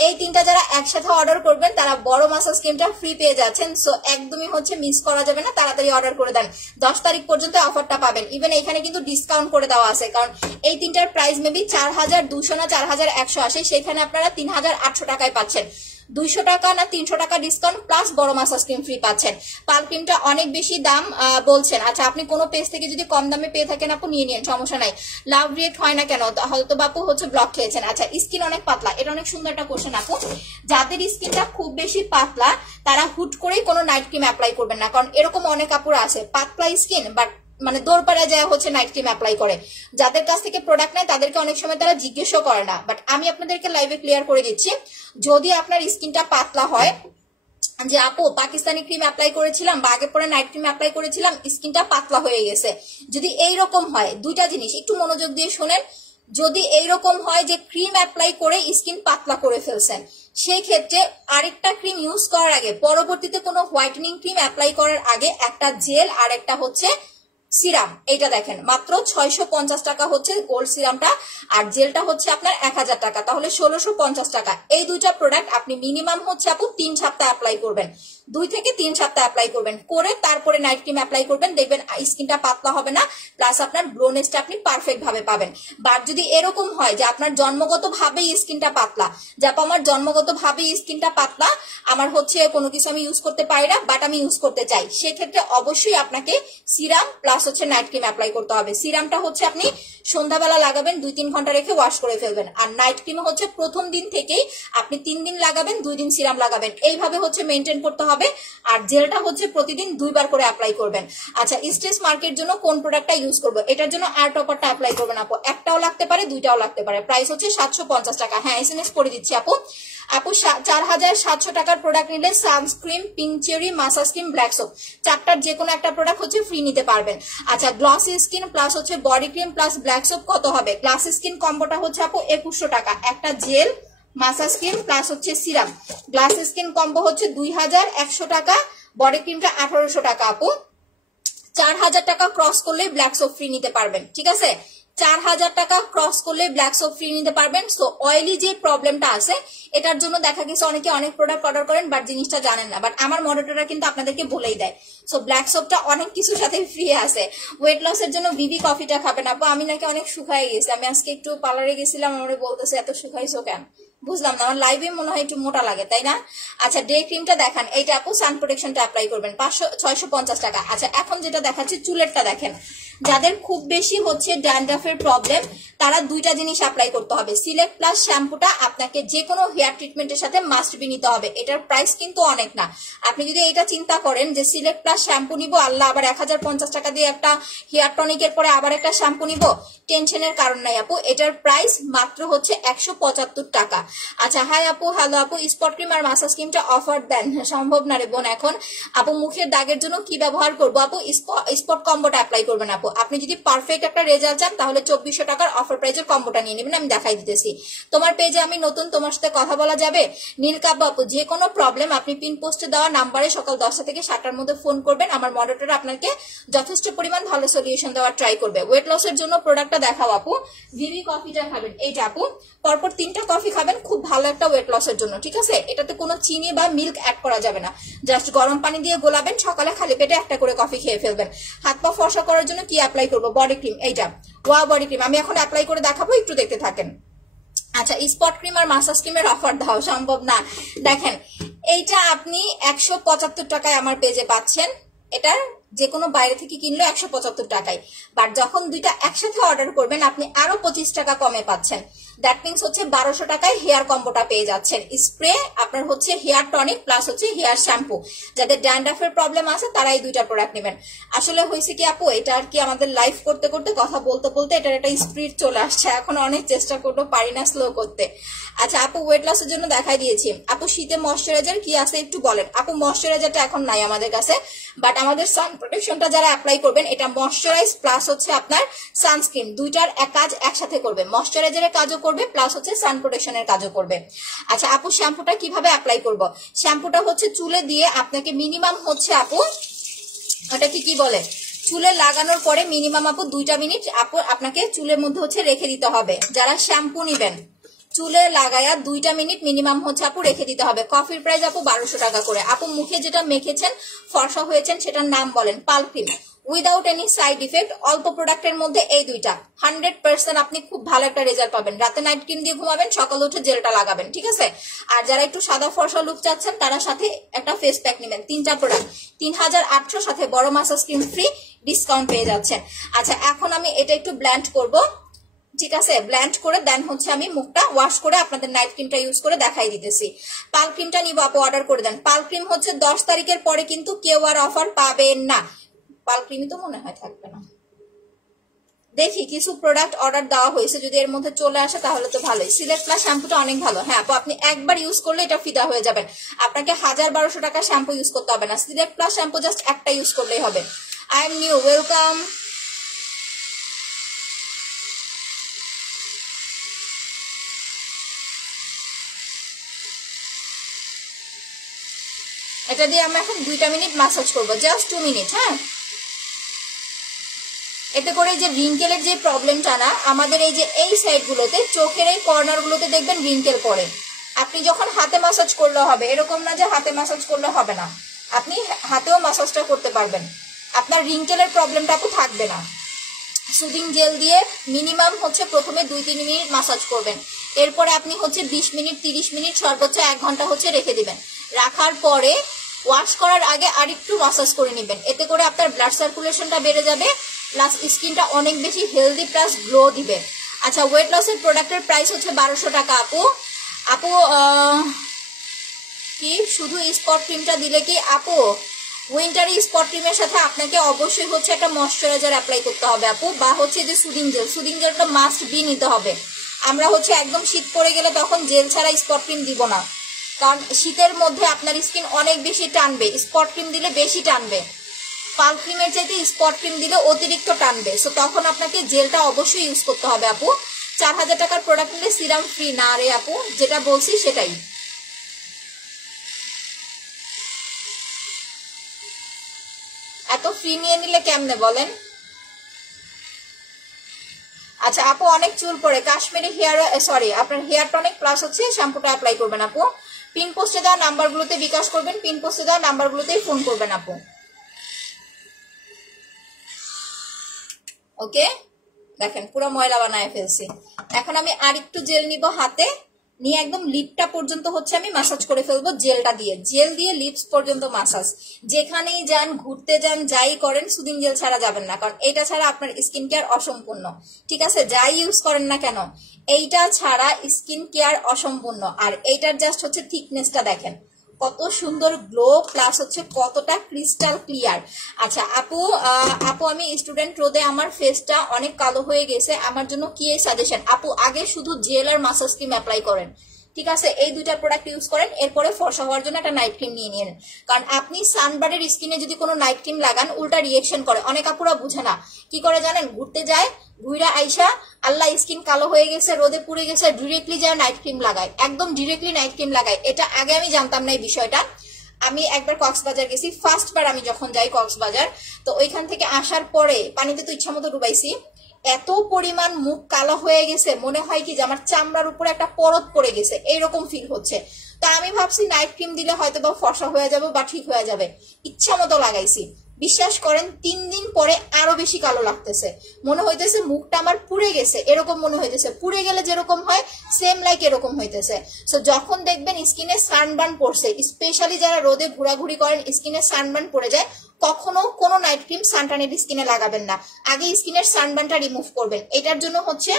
এই 3টা যারা একসাথে অর্ডার করবেন তারা বড় মাসাজ ক্রিমটা ফ্রি পেয়ে যাচ্ছেন। সো একদমই হচ্ছে মিস করা যাবে না, তাড়াতাড়ি অর্ডার করে দেন, 10 তারিখ পর্যন্ত অফারটা পাবেন। ইভেন এখানে কিন্তু ডিসকাউন্ট করে দেওয়া আছে, কারণ এই 3টার প্রাইস মেবি 4200 না 4100 আসে, সেখানে আপনারা 3800 টাকায় পাচ্ছেন। 200 টাকা না 300 টাকা ডিসকাউন্ট প্লাস বড় মাসাজ ক্রিম ফ্রি পাচ্ছেন। পাল ক্রিমটা অনেক বেশি দাম বলছেন, আচ্ছা আপনি কোনো পেজ থেকে যদি কম দামে পেয়ে থাকেন আপু নিয়ে নিন, সমস্যা নাই। লাভ রিয়েক্ট হয় না কেন? হয়তো বাপু হচ্ছে ব্লক খেয়েছেন। আচ্ছা স্কিন অনেক পাতলা, এটা অনেক সুন্দর একটা কোশ্চেন আপু। যাদের স্কিনটা খুব বেশি পাতলা তারা হুট করেই কোনো নাইট ক্রিম অ্যাপ্লাই করবেন না, কারণ এরকম অনেক আপুরা আছে পাতলা স্কিন বাট মানে দৌড়পাড়া যায় হচ্ছে নাইট ক্রিম অ্যাপ্লাই করে। যাদের কাছ থেকে প্রোডাক্ট নেয় তাদেরকে অনেক সময় তারা জিজ্ঞেসও করে না, বাট আমি আপনাদেরকে লাইভে ক্লিয়ার করে দিচ্ছি, যদি আপনার স্কিনটা পাতলা হয়, যে আপু পাকিস্তানি ক্রিম অ্যাপ্লাই করেছিলাম বা আগে পরে নাইট ক্রিম অ্যাপ্লাই করেছিলাম, স্কিনটা পাতলা হয়ে গেছে, যদি এইরকম হয়, 2টা জিনিস একটু মনোযোগ দিয়ে শোনেন, যদি এইরকম হয় যে ক্রিম অ্যাপ্লাই করে স্কিন পাতলা করে ফেলছেন, সেই ক্ষেত্রে আরেকটা ক্রিম ইউজ করার আগে, পরবর্তীতে কোনো হোয়াইটেনিং ক্রিম অ্যাপ্লাই করার আগে একটা জেল আর একটা হচ্ছে সিরাম, এইটা দেখেন মাত্র 650 টাকা হচ্ছে গোল্ড সিরামটা, আর জেলটা হচ্ছে আপনার 1000 টাকা, তাহলে 1650 টাকা। এই দুইটা প্রোডাক্ট আপনি মিনিমাম হচ্ছে আপু 3 সপ্তাহ অ্যাপ্লাই করবেন, 2 থেকে 3 সপ্তাহ অ্যাপ্লাই করবেন, করে তারপরে নাইট ক্রিম অ্যাপ্লাই করবেন, দেখবেন স্কিনটা পাতলা হবে না, প্লাস আপনার গ্লোনেসটা আপনি পারফেক্ট ভাবে পাবেন। বাট যদি এরকম হয় যে আপনার জন্মগত ভাবেই স্কিনটা পাতলা, যে আমার জন্মগত ভাবেই স্কিনটা পাতলা, আমার হচ্ছে কোনো কিছু আমি ইউজ করতে পারি না বাট আমি ইউজ করতে চাই, সেক্ষেত্রে অবশ্যই আপনাকে সিরাম প্লাস হচ্ছে নাইট ক্রিম অ্যাপ্লাই করতে হবে। সিরামটা হচ্ছে আপনি সন্ধ্যাবেলা লাগাবেন, 2-3 ঘন্টা রেখে ওয়াশ করে ফেলবেন, আর নাইট ক্রিম হচ্ছে প্রথম দিন থেকেই আপনি 3 দিন লাগাবেন, 2 দিন সিরাম লাগাবেন, এইভাবে হচ্ছে মেনটেন করতে হবে। আর জেলটা হচ্ছে প্রতিদিন 2 বার করে অ্যাপ্লাই করবেন। আচ্ছা, স্ট্রেস মার্কের জন্য কোন প্রোডাক্টটা ইউজ করবো, এটার জন্য আর টপারটা অ্যাপ্লাই করবেন আপু, একটাও লাগতে পারে, দুইটাও লাগতে পারে, প্রাইস হচ্ছে 750 টাকা। হ্যাঁ, এসএমএস করে দিচ্ছি আপু। 4700 টাকার প্রোডাক্ট নিলে sunscreen, pink cherry, massage cream, black soap, চারটার যে কোনো একটা প্রোডাক্ট হচ্ছে ফ্রি নিতে পারবেন। আচ্ছা, গ্লসি স্কিন প্লাস হচ্ছে body cream plus black soap কত হবে? গ্লাস স্কিন কম্বোটা হচ্ছে আপু 2100 টাকা, একটা জেল, মাসাজ ক্রিম প্লাস হচ্ছে সিরাম, গ্লাস স্কিন কম্বো হচ্ছে 2100 টাকা, বডি ক্রিমটা 1800 টাকা আপু। 4000 টাকা ক্রস করলে ব্ল্যাক সোপ ফ্রি নিতে পারবেন, ঠিক আছে? 4000 টাকা ক্রস করলে ব্ল্যাক সোপ ফ্রি নিতে পারবেন। সো অয়েলি যে প্রবলেমটা আছে এটার জন্য দেখা গেছে অনেকে অনেক প্রোডাক্ট অর্ডার করেন বাট জিনিসটা জানেন না, বাট আমার মডারেটররা কিন্তু আপনাদেরকে বলেই দেয়। সো ব্ল্যাক সোপটা অনেক কিছুর সাথে ফ্রি আছে। ওয়েট লসের জন্য বিবি কফিটা খাবেন আপু। আমি নাকি অনেক শুকাই গেছি, আমি আজকে একটু পার্লারে গেছিলাম, আমার বলতেছে এত শুকাইছো কেন, বুঝলাম না, আমার লাইভে মনে হয় একটু মোটা লাগে, তাই না? আচ্ছা, ডে ক্রিমটা দেখান, এইটা আপু সান প্রোটেকশনটা অ্যাপ্লাই করবেন 650 টাকা। আচ্ছা, এখন যেটা দেখাচ্ছি চুলেরটা দেখেন, যাদের খুব বেশি হচ্ছে ড্যান্ড্রাফের প্রবলেম তারা দুইটা জিনিস অ্যাপ্লাই করতে হবে। সিলেক্ট প্লাস শ্যাম্পুটা আপনাকে যে কোনো হেয়ার ট্রিটমেন্টের সাথে মাস্ট বি নিতে হবে, এটার প্রাইস কিন্তু অনেক না। আপনি যদি এটা চিন্তা করেন যে সিলেক্ট প্লাস শ্যাম্পু নিবো, আল্লাহ আবার 1050 টাকা দিয়ে একটা হেয়ার টনিকের পরে আবার একটা শ্যাম্পু নিবো, টেনশনের কারণ নাই আপু, এটার প্রাইস মাত্র হচ্ছে 175 টাকা। আচ্ছা, হাই আপু, হ্যালো আপু, স্পট ক্রিম আর মাসাজ ক্রিমটা অফার দেন? সম্ভব না রে বোন এখন। আপু, মুখের দাগের জন্য কি ব্যবহার করবো আপু? স্পট কম্বোটা অ্যাপ্লাই করবেন আপু। আপনি যদি পারফেক্ট একটা রেজাল্ট চান তাহলে 2400 টাকার অফার প্রাইজের কম্বোটা নিয়ে নেবেন, আমি দেখাই দিতেছি। তোমার পেজে আমি নতুন, তোমার সাথে কথা বলা যাবে? নীলকাব্য আপু, যে কোনো প্রবলেম আপনি পিন পোস্টে দেওয়া নাম্বারে সকাল 10টা থেকে 7টার মধ্যে ফোন করবেন, আমার মডারেটর আপনাকে যথেষ্ট পরিমাণ ভালো সলিউশন দেওয়ার ট্রাই করবে। ওয়েট লসের জন্য প্রোডাক্টটা দেখাও আপু। ভিভি কফিটা খাবেন, এইটা আপু পরপর 3টা কফি খাবেন, খুব ভালো একটা ওয়েট লসের জন্য, ঠিক আছে? এটাতে কোনো চিনি বা মিল্ক অ্যাড করা যাবে না, জাস্ট গরম পানি দিয়ে গোলাবেন, সকালে খালি পেটে একটা করে কফি খেয়ে ফেলবেন। হাত পা ফর্সা করার জন্য কি অ্যাপ্লাই করবো? বডি ক্রিম, এইটা ওয়া বডি ক্রিম, আমি এখন অ্যাপ্লাই করে দেখাবো, একটু দেখতে থাকেন। আচ্ছা, স্পট ক্রিম আর মাসাজ ক্রিমের অফার দাও, সম্ভব না। দেখেন, এইটা আপনি 175 টাকায় আমার পেজে পাচ্ছেন, এটার যে কোনো বাইরে থেকে কিনলো 175 টাকায়, বাট যখন দুইটা একসাথে অর্ডার করবেন আপনি আরো 25 টাকা কমে পাচ্ছেন। দ্যাট মিনস হচ্ছে 1200 টাকায় হেয়ার কম্বোটা পেয়ে যাচ্ছেন। স্প্রে আপনার হচ্ছে হেয়ার টনিক প্লাস হচ্ছে হেয়ার শ্যাম্পু। যাদের ড্যান্ড্রাফের প্রবলেম আছে তারা এই দুইটা প্রোডাক্ট নেবেন। আসলে হয়েছে কি আপু, এটা আর কি আমাদের লাইভ করতে করতে কথা বলতে বলতে এটার একটা স্পিড চলে আসছে, এখন অনেক চেষ্টা করবো, পারি না স্লো করতে। আচ্ছা আপু, ওয়েট লসের জন্য দেখাই দিয়েছি। আপু, শীতে ময়শ্চারাইজার কি আছে একটু বলেন। আপু, ময়শ্চারাইজারটা এখন নাই আমাদের কাছে, বাট আমাদের সান প্রোটেকশনটা যারা অ্যাপ্লাই করবেন, এটা ময়শ্চারাইজ প্লাস হচ্ছে আপনার সানস্ক্রিন, দুইটার কাজ একসাথে করবে, ময়শ্চারাইজারের কাজও করবে প্লাস হচ্ছে সান প্রোটেকশনের কাজও করবে। আচ্ছা আপু, শ্যাম্পুটা কিভাবে অ্যাপ্লাই করব? শ্যাম্পুটা হচ্ছে চুলে দিয়ে আপনাকে মিনিমাম হচ্ছে আপু, ওটা কি বলে, চুলে লাগানোর পরে মিনিমাম আপু 2টা মিনিট আপু আপনাকে চুলের মধ্যে হচ্ছে রেখে দিতে হবে। যারা শ্যাম্পু নিবেন চুলে লাগায়া 2টা মিনিট মিনিমাম হচ্ছে আপু রেখে দিতে হবে। কফির প্রাইস আপু 1200 টাকা করে। আপু, মুখে যেটা মেখেছেন ফর্সা হয়েছেন সেটার নাম বলেন। পাল cream, without any side effect, অল্প প্রোডাক্টের মধ্যে এই দুইটা 100% আপনি খুব ভালো একটা রেজাল্ট পাবেন। রাতে নাইট ক্রিম দিয়ে ঘুমাবেন, সকালে উঠে জেলটা লাগাবেন, ঠিক আছে? আর যারা একটু সাদা ফর্সা লুক চাচ্ছেন তারা সাথে একটা ফেস প্যাক নেবেন। 3টা প্রোডাক্ট 3800, সাথে বড় মাসাজ ক্রিম ফ্রি, ডিসকাউন্ট পেয়ে যাচ্ছেন। আচ্ছা, এখন আমি এটা একটু ব্ল্যান্ড করব, ঠিক আছে? ব্ল্যান্ড করে দেন হচ্ছে আমি মুখটা ওয়াশ করে আপনাদের নাইট ক্রিমটা ইউজ করে দেখাই দিতেছি। পাল ক্রিমটা নিব আপু, অর্ডার করে দেন। পাল ক্রিম হচ্ছে 10 তারিখের পরে কিন্তু কেউ আর অফার পাবেন না। পাল ক্রিমই তো মনে হয় থাকবে না। দেখি কিছু প্রোডাক্ট অর্ডার দেওয়া হয়েছে, যদি এর মধ্যে চলে আসে তাহলে তো ভালোই। সিলেক্ট প্লাস শ্যাম্পুটা অনেক ভালো। হ্যাঁ আপু, আপনি একবার ইউজ করলে এটা ফিদা হয়ে যাবেন, আপনাকে 1000-1200 টাকা শ্যাম্পু ইউজ করতে হবে না। সিলেক্ট প্লাস শ্যাম্পু জাস্ট একটা ইউজ করলেই হবে। I am new, welcome. এটা দিয়ে আমরা এখন 2টা মিনিট ম্যাসাজ করব, জাস্ট 2 মিনিট। হ্যাঁ, এতে করে যে রিঙ্কেলের যে প্রবলেমটা না আমাদের এই যে এই সাইডগুলোতে চোখের এই কর্নারগুলোতে দেখবেন রিঙ্কেল পড়ে। আপনি যখন হাতে ম্যাসাজ করলে হবে, এরকম না যে হাতে ম্যাসাজ করলে হবে না, আপনি হাতেও ম্যাসাজটা করতে পারবেন, আপনার রিঙ্কেলের প্রবলেমটা আপু থাকবে না। সুদিং জেল দিয়ে মিনিমাম হচ্ছে প্রথমে 2-3 মিনিট ম্যাসাজ করবেন, এরপরে আপনি হচ্ছে 20 মিনিট 30 মিনিট সর্বোচ্চ 1 ঘন্টা হচ্ছে রেখে দিবেন। রাখার পরে ওয়াশ করার আগে আরেকটু ম্যাসাজ করে নেবেন, এতে করে আপনার ব্লাড সার্কুলেশনটা বেড়ে যাবে, প্লাস স্কিনটা অনেক বেশি হেলদি প্লাস গ্লো দিবে। আচ্ছা, ওয়েট লসের প্রোডাক্টের প্রাইস হচ্ছে 1200 টাকা আপু। আপু কি শুধু স্পট ক্রিমটা দিলে কি আপু? উইন্টারি স্পট ক্রিমের সাথে আপনাকে অবশ্যই হচ্ছে একটা ময়শ্চারাইজার অ্যাপ্লাই করতে হবে আপু, বা হচ্ছে যে সুদিং জেলটা মাস্ট বি নিতে হবে। আমরা হচ্ছে একদম শীত পড়ে গেলে তখন জেল ছাড়া স্পট ক্রিম দিব না, কারণ শীতের মধ্যে আপনার স্কিন অনেক বেশি টানবে, স্পট ক্রিম দিলে বেশি টানবে, পাল ক্রিমের চাইতে স্পট ক্রিম দিলে অতিরিক্ত টানবে। সো তখন আপনাকে জেলটা অবশ্যই ইউজ করতে হবে আপু। 4000 টাকার প্রোডাক্ট নিলে সিরাম ফ্রি না রে আপু, যেটা বলছি সেটাই। এত ফ্রি নিয়ে নিলে কেমনে বলেন? আচ্ছা আপু, অনেক চুল পড়ে, কাশ্মীরি হেয়ার সরি আপনার হেয়ার টনিক প্লাস হচ্ছে শ্যাম্পুটা অ্যাপ্লাই করবেন আপু। পিন পোস্টে দেওয়া নাম্বারগুলোতে বিকাশ করবেন, পিন পোস্টে দেওয়া নাম্বারগুলোতেই ফোন করবেন আপু। ওকে, দেখেন পুরো ময়লা বানায় ফেলছি। এখন আমি আরেকটু জেল নিব হাতে, নিয়ে একদম লিপটা পর্যন্ত হচ্ছে আমি ম্যাসাজ করে ফেলবো জেলটা দিয়ে। জেল দিয়ে লিপস পর্যন্ত ম্যাসাজ, যেখানেই যান, ঘুরতে যান, যাই করেন, সুদিং জেল ছাড়া যাবেন না, কারণ এটা ছাড়া আপনার স্কিন কেয়ার অসম্পূর্ণ। ঠিক আছে, যাই ইউজ করেন না কেন, এইটা ছাড়া স্কিন কেয়ার অসম্পূর্ণ। আর এইটার জাস্ট হচ্ছে থিকনেসটা দেখেন কত সুন্দর গ্লো, প্লাস হচ্ছে কতটা ক্রিস্টাল ক্লিয়ার। আচ্ছা আপু, আমি স্টুডেন্ট রোদে আমার ফেসটা অনেক কালো হয়ে গেছে, আমার জন্য কি সাজেশন? আপু আগে শুধু জেল আর মাসাজ ক্রিম অ্যাপ্লাই করেন, ঠিক আছে, এই দুইটা প্রোডাক্ট ইউজ করেন, এরপরে ফর্সা হওয়ার জন্য একটা নাইট ক্রিম নিয়ে নিন। কারণ আপনি সানবার্নের স্কিনে যদি কোনো নাইট ক্রিম লাগান, উল্টা রিয়েকশন করে। অনেক আপুরা বুঝে না, কি করে জানেন? ঘুরতে যায়, ঘুরা আইসা আল্লাহ স্কিন কালো হয়ে গেছে, রোদে পুড়ে গেছে, ডিরেক্টলি যায় নাইট ক্রিম লাগায়, একদম ডিরেক্টলি নাইট ক্রিম লাগায়। এটা আগে আমি জানতাম না এই বিষয়টা। আমি একবার কক্সবাজার গেছি, ফার্স্ট বার আমি যখন যাই কক্সবাজার, তো ওইখান থেকে আসার পরে পানিতে তো ইচ্ছা মতো ডুবাইছি, এত পরিমাণ মুখ কালো হয়ে গেছে, মনে হয় কি যে আমার চামড়ার উপরে একটা পরত পড়ে গেছে, এইরকম ফিল হচ্ছে। তা আমি ভাবছি নাইট ক্রিম দিলে হয়তো বা ফর্সা হয়ে যাবে বা ঠিক হয়ে যাবে, ইচ্ছা মতো লাগাইছি। বিশ্বাস করেন 3 দিন পরে আরো বেশি কালো লাগতেছে, মনে হইতেছে মুখটা আমার পুড়ে গেছে, এরকম মনে হইতেছে। পুড়ে গেলে যেরকম হয় সেম লাইক এরকম হইতেছে। সো যখন দেখবেন স্কিনে সানবার্ন পড়ছে, স্পেশালি যারা রোদে ঘোরাঘুরি করেন, স্কিনে সানবার্ন পড়ে যায়, কখনো কোনো নাইট ক্রিম সানটানের স্কিনে লাগাবেন না, আগে স্কিনের সানবার্নটা রিমুভ করবেন। এটার জন্য হচ্ছে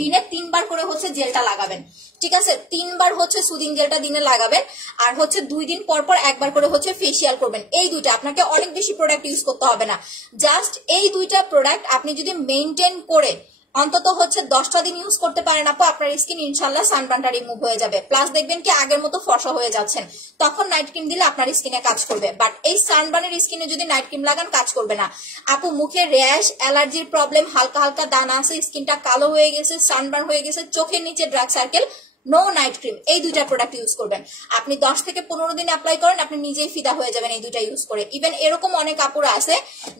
দিনে 3 বার করে হচ্ছে জেলটা লাগাবেন, ঠিক আছে, 3 বার হচ্ছে সুদিং জেলটা দিনে লাগাবেন, আর হচ্ছে 2 দিন পর পর একবার করে হচ্ছে ফেসিয়াল করবেন। এই দুইটা, আপনাকে অনেক বেশি প্রোডাক্ট ইউজ করতে হবে না, জাস্ট এই দুইটা প্রোডাক্ট আপনি যদি মেনটেন করে অন্তত হচ্ছে 10টা দিন ইউজ করতে পারেন আপু, আপনার স্কিন ইনশাল্লাহ সানবার্নটা রিমুভ হয়ে যাবে। প্লাস দেখবেন কি আগের মতো ফর্সা হয়ে যাচ্ছেন, তখন নাইট ক্রিম দিলে আপনার স্কিনে কাজ করবে। বাট এই সানবার্নের স্কিনে যদি নাইট ক্রিম লাগান কাজ করবে না আপু। মুখে র্যাশ, অ্যালার্জির প্রবলেম, হালকা হালকা দানা আছে, স্কিনটা কালো হয়ে গেছে, সানবার্ন হয়ে গেছে, চোখের নিচে dark circle, no night cream, এই দুইটা প্রোডাক্ট ইউজ করবেন। আপনি 10 থেকে 15 দিন অ্যাপ্লাই করেন, আপনি নিজেই ফিদা হয়ে যাবেন এই দুইটা ইউজ করে। ইভেন এরকম অনেক আপুরা আছে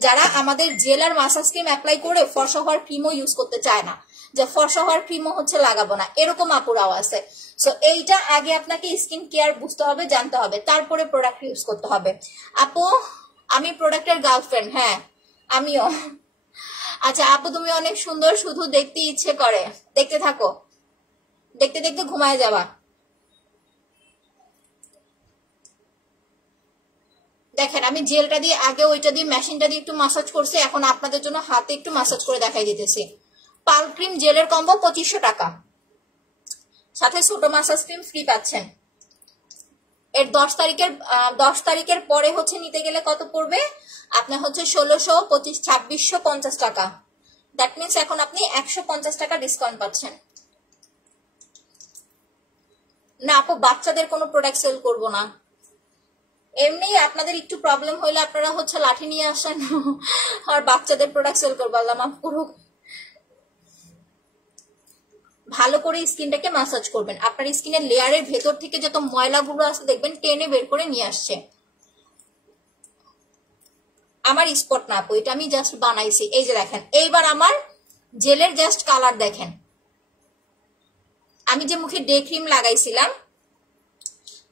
যারা আমাদের জেল আর মাসাজ ক্রিম অ্যাপ্লাই করে ফর্সা হওয়ার ক্রিমও ইউজ করতে চায় না, যে ফর্সা হওয়ার ক্রিমও হচ্ছে লাগাবো না, এরকম আপুরাও আছে। সো এইটা আগে আপনাকে স্কিন কেয়ার বুঝতে হবে, জানতে হবে, তারপরে প্রোডাক্ট ইউজ করতে হবে। আপু আমি প্রোডাক্টের গার্লফ্রেন্ড, হ্যাঁ আমিও। আচ্ছা আপু তুমি অনেক সুন্দর, শুধু দেখতে ইচ্ছে করে, দেখতে থাকো, দেখতে দেখতে ঘুমায় যাবা। দেখেন আমি জেলটা দিয়ে আগে ওইটা দিয়ে মেশিনটা দিয়ে একটু মাসাজ করছি, এখন আপনাদের জন্য হাতে একটু মাসাজ করে দেখাই দিতেছি। পাল ক্রিম জেলের কম্বো 2500 টাকা, সাথে ছোট মাসাজ ক্রিম ফ্রি পাচ্ছেন। এর 10 তারিখের পরে হচ্ছে নিতে গেলে কত পড়বে আপনার? হচ্ছে 1600, 25, 2650 টাকা। দ্যাট মিনস এখন আপনি 150 টাকা ডিসকাউন্ট পাচ্ছেন। না আপু বাচ্চাদের কোনো প্রোডাক্ট সেল করবো না, এমনি আপনাদের একটু প্রবলেম হইলে আপনারা হচ্ছে লাঠি নিয়ে আসেন, আর বাচ্চাদের প্রোডাক্ট সেল করবো, আল্লাহ মাফ করুক। ভালো করে স্কিনটাকে ম্যাসাজ করবেন, আপনার স্কিনের লেয়ারের ভেতর থেকে যত ময়লাগুলো আছে দেখবেন টেনে বের করে নিয়ে আসছে। আমার স্পট না আপু, এটা আমি জাস্ট বানাইছি। এই যে দেখেন, এইবার আমার জেলের জাস্ট কালার দেখেন। আমি যে মুখে ডে ক্রিম লাগাইছিলাম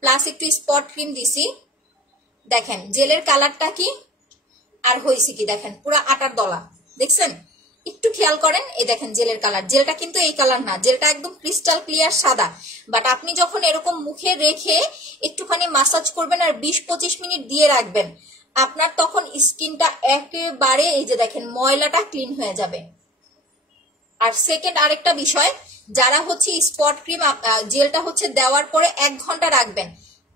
প্লাস একটু স্পট ক্রিম দিছি, দেখেন জেলের কালারটা কি আর হয়েছে কি, দেখেন পুরো আটার দলা, দেখছেন? একটু খেয়াল করেন, এই দেখেন জেলের কালার। জেলটা কিন্তু এই কালার না, জেলটা একদম ক্রিস্টাল ক্লিয়ার সাদা। বাট আপনি যখন এরকম মুখে রেখে একটুখানি মাসাজ করবেন আর 20-25 মিনিট দিয়ে রাখবেন, আপনার তখন স্কিনটা একেবারে এই যে দেখেন ময়লাটা ক্লিন হয়ে যাবে। আর সেকেন্ড আরেকটা বিষয়, যারা হচ্ছে স্পট ক্রিম জেলটা হচ্ছে দেওয়ার পরে 1 ঘন্টা রাখবেন,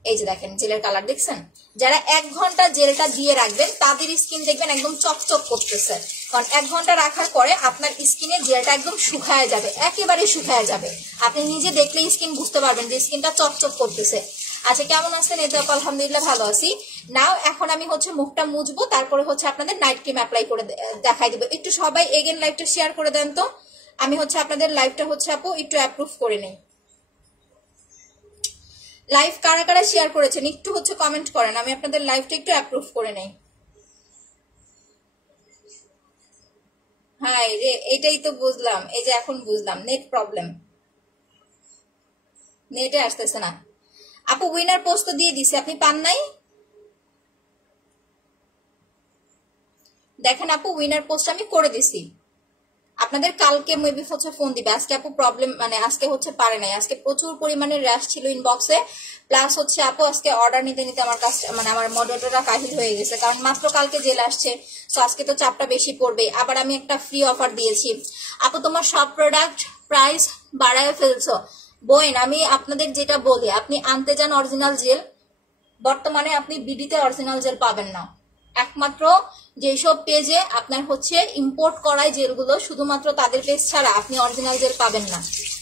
এই যে দেখেন জেলের কালার দেখছেন, যারা 1 ঘন্টা জেলটা দিয়ে রাখবেন তাদের স্কিন দেখবেন একদম চকচক করতেছে। কারণ 1 ঘন্টা রাখার পরে আপনার স্কিনে জেলটা একদম শুকায় যাবে, একেবারে শুকায় যাবে। আপনি নিজে দেখলেই স্কিন বুঝতে পারবেন যে স্কিনটা চকচক করতেছে। আচ্ছা, কেমন আছেন? এই তো আলহামদুলিল্লাহ ভালো আছি। নাও এখন আমি হচ্ছে মুখটা মুছবো, তারপরে হচ্ছে আপনাদের নাইট ক্রিম অ্যাপ্লাই করে দেখাই দিব। একটু সবাই এগেন লাইভটা শেয়ার করে দেন তো, আমি হচ্ছে আপনাদের লাইভটা হচ্ছে আপু একটু অ্যাপ্রুভ করে নেই। লাইভ কারা কারা শেয়ার করেছেন একটু হচ্ছে কমেন্ট করেন, আমি আপনাদের লাইভটা একটু অ্যাপ্রুভ করে নেই। হ্যাঁ রে, এটাই তো বুঝলাম, এই যে এখন বুঝলাম নেট প্রবলেম, নেটে আসতেছে না। আপু উইনার পোস্ট তো দিয়ে দিছে, আপনি পান নাই? দেখেন আপু উইনার পোস্ট আমি করে দিছি, আপনাদের কালকে মেবি হচ্ছে ফোন দিবে। আজকে আপু প্রবলেম মানে আজকে হচ্ছে পারে নাই, আজকে প্রচুর পরিমাণে র্যাশ ছিল ইনবক্সে। প্লাস হচ্ছে আপু আজকে অর্ডার নিতে নিতে আমার কাছে মানে আমার মডারেটররা কাহিল হয়ে গেছে, কারণ মাত্র কালকে জেল আসছে। সো আজকে তো চাপটা বেশি পড়বে। আবার আমি একটা ফ্রি অফার দিয়েছি। আপু তোমার সব প্রোডাক্ট প্রাইস বাড়ায় ফেলছো। বোন আমি আপনাদের যেটা বলি, আপনি আনতে যান অরিজিনাল জেল, বর্তমানে আপনি বিডিতে অরিজিনাল জেল পাবেন না। একমাত্র যেসব পেজে আপনার হচ্ছে ইম্পোর্ট করায় জেলগুলো, শুধুমাত্র তাদের পেজ ছাড়া আপনি অরিজিনাল জেল পাবেন না।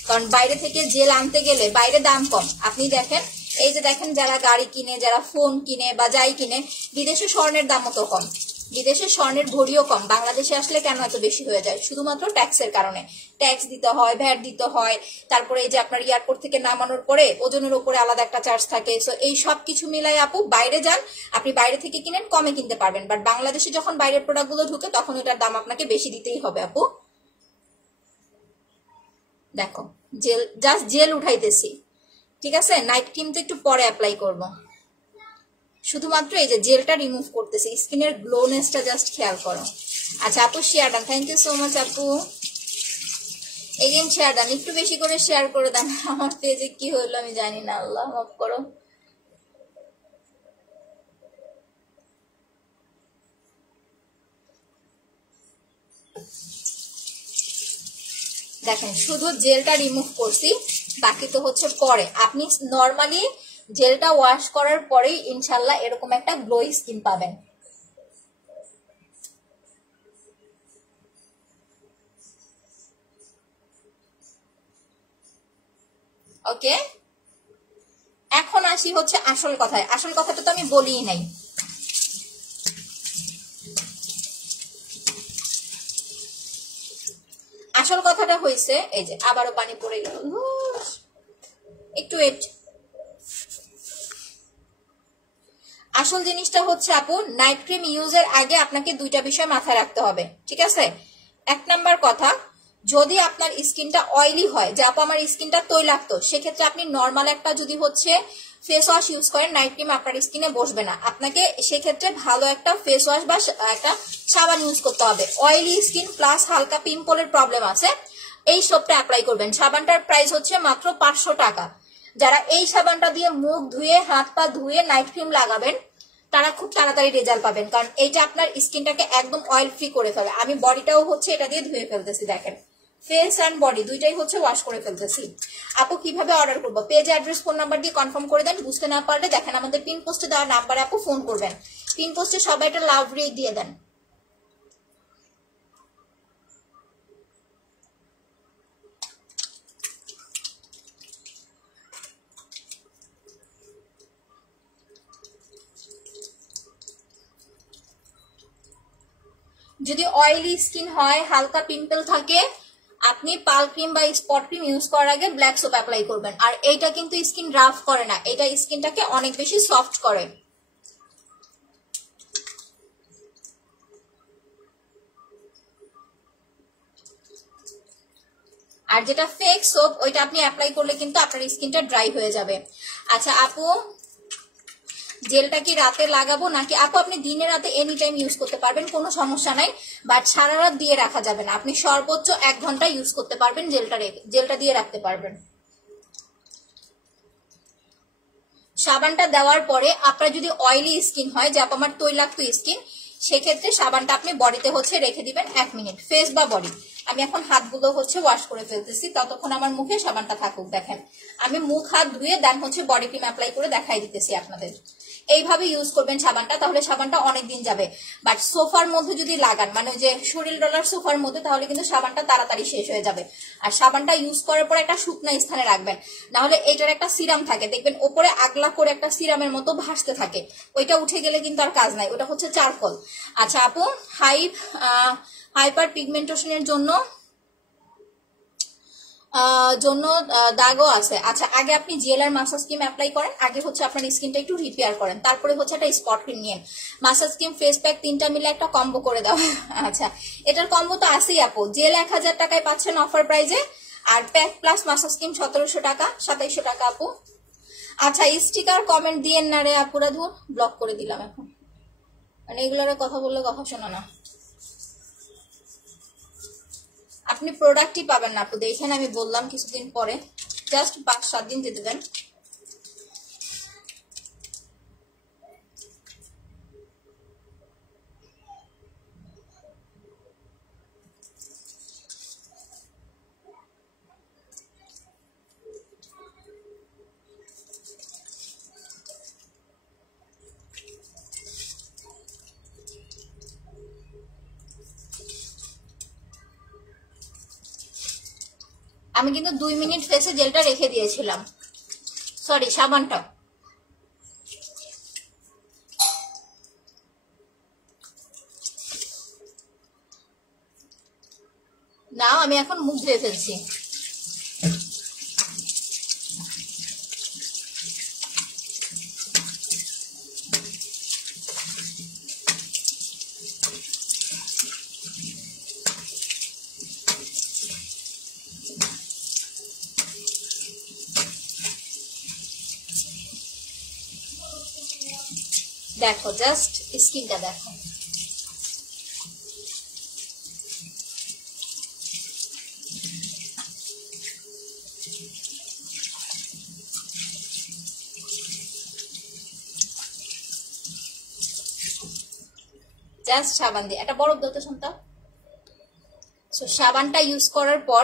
কারণ বাইরে থেকে জেল আনতে গেলে বাইরে দাম কম। আপনি দেখেন, এই যে দেখেন যারা গাড়ি কিনে, যারা ফোন কিনে বা যাই কিনে, বিদেশে স্বর্ণের দামও তো কম, বিদেশে স্বর্ণের ভরিও কম। বাংলাদেশে আসলে কেন এত বেশি হয়ে যায়? শুধুমাত্র ট্যাক্সের কারণে। ট্যাক্স দিতে হয়, ভ্যাট দিতে হয়, তারপরে এই যে আপনার এয়ারপোর্ট থেকে নামানোর পরে ওজনের উপরে আলাদা একটা চার্জ থাকে। সো এই সব কিছু মিলাই আপু বাইরে যান, আপনি বাইরে থেকে কিনেন, কমে কিনতে পারবেন। বাট বাংলাদেশে যখন বাইরের প্রোডাক্টগুলো ঢুকে তখন এটার দাম আপনাকে বেশি দিতেই হবে আপু। দেখো জেল, জাস্ট জেল উঠাইতেছি, ঠিক আছে? নাইট ক্রিম তো একটু পরে অ্যাপ্লাই করবো, শুধুমাত্র এই যে জেলটা রিমুভ করতেছি, স্কিনের গ্লোনেসটা জাস্ট খেয়াল করো। আচ্ছা আপু share done, thank you so much আপু। এগেন শেয়ার ডান, একটু বেশি করে শেয়ার করে দেন। আমার পেজে কি হইলো আমি জানি না, আল্লাহ মাফ করো। দেখেন শুধু জেলটা রিমুভ করছি, বাকি তো হচ্ছে পরে। আপনি নর্মালি জেলটা ওয়াশ করার পরেই ইনশাল্লাহ এরকম একটা গ্লোই স্কিন পাবেন। ওকে, এখন আসি হচ্ছে আসল কথায়। আসল কথাটা তো আমি বলিই নাই। আসল কথাটা হয়েছে, এই যে আবারও পানি পড়ে গেল, একটু ওয়েট। আসল জিনিসটা হচ্ছে আপু, নাইট ক্রিম ইউজের আগে আপনাকে 2টা বিষয় মাথায় রাখতে হবে, ঠিক আছে? 1 নাম্বার কথা, যদি আপনার স্কিনটা অয়েলি হয়, যে আপু আমার স্কিনটা তৈলাক্ত, সেক্ষেত্রে আপনি নর্মাল একটা যদি হচ্ছে ফেস ওয়াশ ইউজ করেন, নাইট ক্রিম আপনার স্কিনে বসবে না। আপনাকে সেক্ষেত্রে ভালো একটা ফেস ওয়াশ বা একটা সাবান ইউজ করতে হবে। অয়েলি স্কিন প্লাস হালকা পিম্পলের প্রবলেম আছে, এই সবটা অ্যাপ্লাই করবেন। সাবানটার প্রাইস হচ্ছে মাত্র 500 টাকা। যারা এই সাবানটা দিয়ে মুখ ধুয়ে হাত পা ধুয়ে নাইট ক্রিম লাগাবেন তারা খুব তাড়াতাড়ি রেজাল্ট পাবেন, কারণ এইটা আপনার স্কিনটাকে একদম অয়েল ফ্রি করে ফেলে। আমি বডিটাও হচ্ছে এটা দিয়ে ধুয়ে ফেলতেছি, দেখেন ফেস অ্যান্ড বডি দুইটাই হচ্ছে ওয়াশ করে ফেলতেছি। আপু কিভাবে অর্ডার করবো? পেজ অ্যাড্রেস ফোন নাম্বার দিয়ে কনফার্ম করে দেন। বুঝতে না পারলে দেখেন আমাদের পিন পোস্টে দেওয়া নাম্বারে আপু ফোন করবেন। পিন পোস্টে সবাই একটা লাভ রেট দিয়ে দেন। যদি অয়েলি স্কিন হয়, হালকা পিম্পল থাকে, আপনি পাল ক্রিম বা স্পট ক্রিম ইউজ করার আগে ব্ল্যাক সোপ অ্যাপ্লাই করবেন। আর এইটা কিন্তু স্কিন রাফ করে না, এটা স্কিনটাকে অনেক বেশি সফট করে। আর যেটা ফেক সোপ ওইটা আপনি অ্যাপ্লাই করলে কিন্তু আপনার স্কিনটা ড্রাই হয়ে যাবে। আচ্ছা আপু, জেলটা কি রাতে লাগাবো নাকি? আপু আপনি দিনে রাতে এনি টাইম ইউজ করতে পারবেন, কোনো সমস্যা নাই, বাট সারা রাত দিয়ে রাখা যাবে না। আপনি সর্বোচ্চ 1 ঘন্টা ইউজ করতে পারবেন, জেলটা দিয়ে রাখতে পারবেন। সাবানটা দেওয়ার পরে আপনার যদি অয়েলি স্কিন হয়, যে আমার তৈলাক্ত স্কিন, সেক্ষেত্রে সাবানটা আপনি বডিতে হচ্ছে রেখে দিবেন 1 মিনিট, ফেস বা বডি। আমি এখন হাতগুলো হচ্ছে ওয়াশ করে ফেলতেছি, ততক্ষণ আমার মুখে সাবানটা থাকুক। দেখেন আমি মুখ হাত ধুয়ে দেন হচ্ছে বডি ক্রিম অ্যাপ্লাই করে দেখাই দিতেছি আপনাদের। এইভাবে ইউজ করবেন সাবানটা, তাহলে সাবানটা অনেকদিন যাবে। বাট সোফার মধ্যে যদি লাগান, মানে যে শরীর ডলার সোফার মধ্যে, তাহলে কিন্তু সাবানটা তাড়াতাড়ি শেষ হয়ে যাবে। আর সাবানটা ইউজ করার পর একটা শুকনা স্থানে রাখবেন, নাহলে এটার একটা সিরাম থাকে, দেখবেন ওপরে আগলা করে একটা সিরামের মতো ভাসতে থাকে, ওইটা উঠে গেলে কিন্তু আর কাজ নাই, ওটা হচ্ছে চারকোল। আচ্ছা আপু, হাইপার পিগমেন্টেশনের জন্য দাগও আছে। আচ্ছা আগে আপনি জেল আর মাসাজ ক্রিম অ্যাপ্লাই করেন, আগে হচ্ছে আপনার স্কিনটা একটু রিপেয়ার করেন, তারপরে হচ্ছে একটা স্পট ক্রিম নিয়েন। মাসাজ ক্রিম ফেস প্যাক 3টা মিলে একটা কম্বো করে দাও। আচ্ছা এটার কম্বো তো আছেই আপু, জেল 1000 টাকায় পাচ্ছেন অফার প্রাইজে, আর প্যাক প্লাস মাসাজ ক্রিম 1700 টাকা, 2700 টাকা আপু। আচ্ছা স্টিকার কমেন্ট দিয়েন না রে আপুরা, ধর ব্লক করে দিলাম এখন, মানে এগুলোর কথা বললে কথা শোনা না। আপনি প্রোডাক্টই পাবেন না আপু, দেখেন আমি বললাম কিছুদিন পরে, জাস্ট 5-7 দিন যেতে দেন। আমি কিন্তু 2 মিনিট ফেসে জেলটা রেখে দিয়েছিলাম, সরি সাবানটা। না আমি এখন মুখ ধুয়ে ফেলছি। দেখো জাস্ট স্কিনটা দেখো, জাস্ট সাবান দিয়ে একটা বরফ দাও তো শুনতা। সো সাবানটা ইউজ করার পর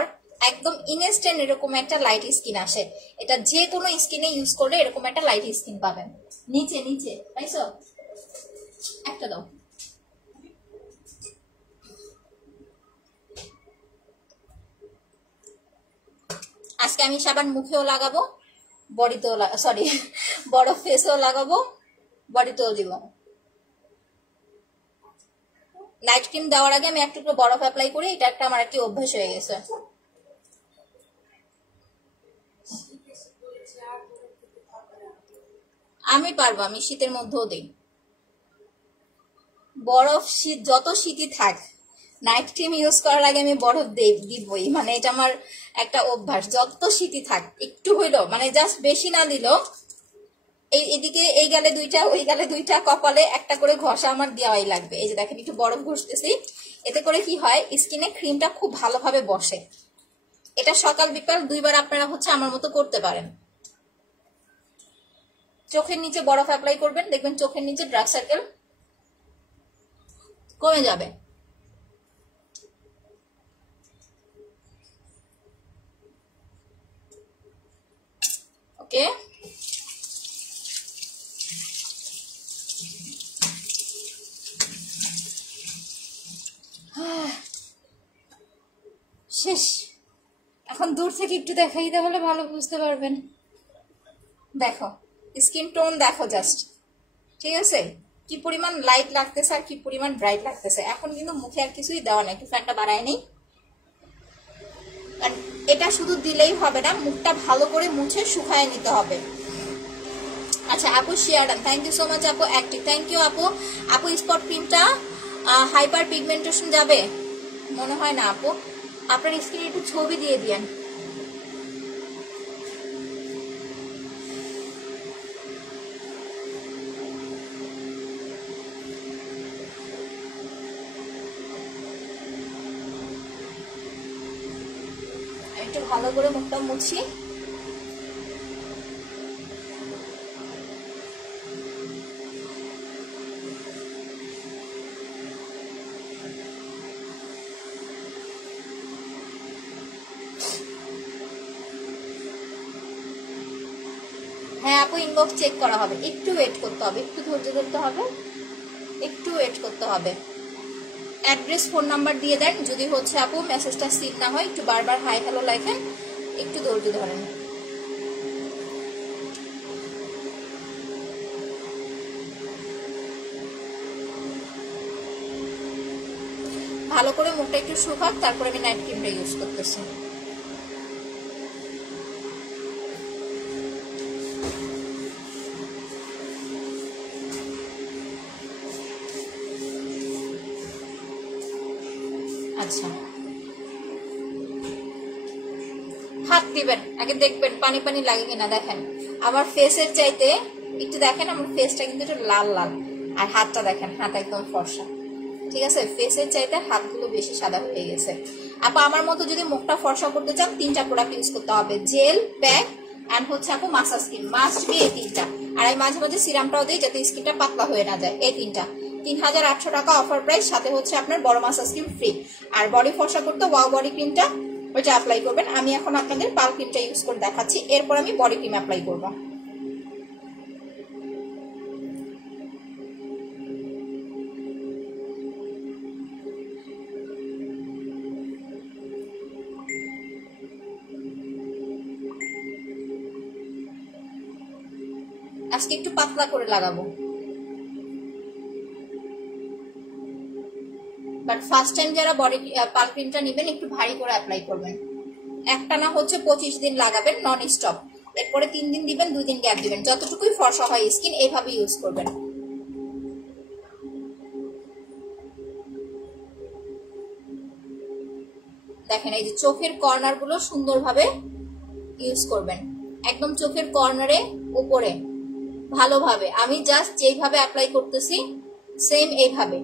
একদম ইনস্ট্যান্ট এরকম একটা লাইট স্কিন আসে, এটা যে কোনো স্কিনে ইউজ করলে এরকম একটা লাইট স্কিন পাবেন। নিচে নিচে পাইছো, একটা দাও। আজকে আমি সাবান মুখেও লাগাবো, বডিতেও সরি বরফ ফেসেও লাগাবো, বডিতেও দিব। নাইট ক্রিম দেওয়ার আগে আমি একটু বরফ অ্যাপ্লাই করি, এটা একটা আমার একটি অভ্যাস হয়ে গেছে। আমি পারবো, আমি শীতের মধ্যেও দিই বরফ, শীত যত শীতই থাক নাইট ক্রিম ইউজ করার আগে আমি বরফ দিবই, মানে এটা আমার একটা অভ্যাস। যত শীতই থাক একটু হইলো, মানে জাস্ট বেশি না দিলেও এদিকে এই গালে 2টা ওই গালে 2টা, কপালে একটা করে ঘষা আমার দেওয়াই লাগবে। এই যে দেখেন একটু বরফ ঘষতেছি, এতে করে কি হয় স্কিনে ক্রিমটা খুব ভালোভাবে বসে। এটা সকাল বিকাল 2 বার আপনারা হচ্ছে আমার মতো করতে পারেন। চোখের নিচে বরফ অ্যাপ্লাই করবেন, দেখবেন চোখের নিচে ডার্ক সার্কেল কমে যাবে। ওকে শেষ। এখন দূর থেকে একটু দেখাই তাহলে ভালো বুঝতে পারবেন। দেখো স্কিন টোন দেখো জাস্ট, ঠিক আছে কি পরিমাণ লাইট লাগতেছে আর কি পরিমাণ ব্রাইট লাগতেছে। এখন কিন্তু মুখে আর কিছুই দেওয়া নাই, একটু ফ্যানটা বাড়ায় নেই, এটা শুধু দিলেই হবে না, মুখটা ভালো করে মুছে শুকায় নিতে হবে। আচ্ছা আপু share done, thank you so much আপু অ্যাক্টিভ, থ্যাংক ইউ আপু। আপু স্পট ক্রিমটা হাইপার পিগমেন্টেশন যাবে মনে হয় না আপু, আপনার স্ক্রিনে একটু ছবি দিয়ে দিয়েন। একটু ভালো করে মুখটা মুছি। হ্যাঁ আপু, ইনবক্স চেক করা হবে, একটু ওয়েট করতে হবে, একটু ধৈর্য ধরতে হবে, একটু ওয়েট করতে হবে। অ্যাড্রেস ফোন নাম্বার দিয়ে দেন, যদি হচ্ছে আপু মেসেজটা সিন না হয়, একটু বারবার হাই হ্যালো লেখেন, একটু ধৈর্য ধরেন। ভালো করে মুখটা একটু শুকাক, তারপরে আমি নাইট ক্রিমটা ইউজ করতেছি। আচ্ছা, হাত দিবেন, আগে দেখবেন পানি পানি লাগে কিনা। দেখেন আমার ফেসের চাইতে একটু দেখেন, আমার ফেসটা কিন্তু একটু লাল লাল, আর হাতটা দেখেন, হাত একদম ফর্সা। ঠিক আছে, ফেসের চাইতে হাতগুলো বেশি সাদা হয়ে গেছে। আপু আমার মতো যদি মুখটা ফর্সা করতে চান 3টা প্রোডাক্ট ইউজ করতে হবে, জেল, প্যাক এন্ড হচ্ছে আপু মাসাজ ক্রিম, মাস্ট বি এই 3টা। আর আমি মাঝে মাঝে সিরামটাও দিই যাতে স্কিনটা পাতলা হয়ে না যায়। এই 3টা 3800 টাকা অফার প্রাইস, সাথে হচ্ছে আপনার বড় মাসাজ ক্রিম ফ্রি। আর বডি ফর্সা করতে ওয়াও বডি ক্রিমটা ওইটা অ্যাপ্লাই করবেন। আমি এখন আপনাদের পাল ক্রিমটা ইউজ করে দেখাচ্ছি, এরপর আমি বডি ক্রিম অ্যাপ্লাই করবো। আজকে একটু পাতলা করে লাগাবো, বাট ফার্স্ট টাইম যারা বডি পাল ক্রিমটা নেবেন একটু ভারী করে অ্যাপ্লাই করবেন। একটা না হচ্ছে 25 দিন লাগাবেন নন স্টপ, এরপরে 3 দিন দিবেন, 2 দিন গ্যাপ দিবেন, যতটুকুই ফর্সা হয় স্কিন এইভাবে ইউজ করবেন। দেখেন এই যে চোখের কর্নার গুলো সুন্দরভাবে ইউজ করবেন, একদম চোখের কর্নারে উপরে ভালোভাবে। আমি জাস্ট যেইভাবে অ্যাপ্লাই করতেছি সেম এইভাবে।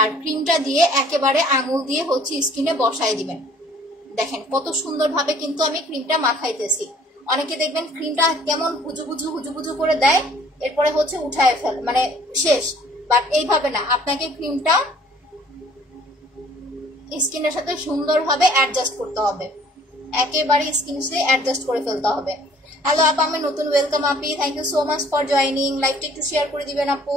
আর ক্রিমটা দিয়ে একেবারে আঙুল দিয়ে হচ্ছে স্কিনে বসায় দিবেন। দেখেন কত সুন্দরভাবে কিন্তু আমি ক্রিমটা মাখাইতেছি। অনেকে দেখবেন ক্রিমটা কেমন হুজু করে দেয়, এরপরে হচ্ছে উঠায় ফেল, মানে শেষ। বাট এইভাবে না, আপনাকে ক্রিমটা স্কিনের সাথে সুন্দরভাবে অ্যাডজাস্ট করতে হবে, একেবারে স্কিনের সাথে অ্যাডজাস্ট করে ফেলতে হবে। হ্যালো আপু, আমি নতুন, ওয়েলকাম আপি, thank you so much for joining. লাইভটা একটু শেয়ার করে দিবেন আপু।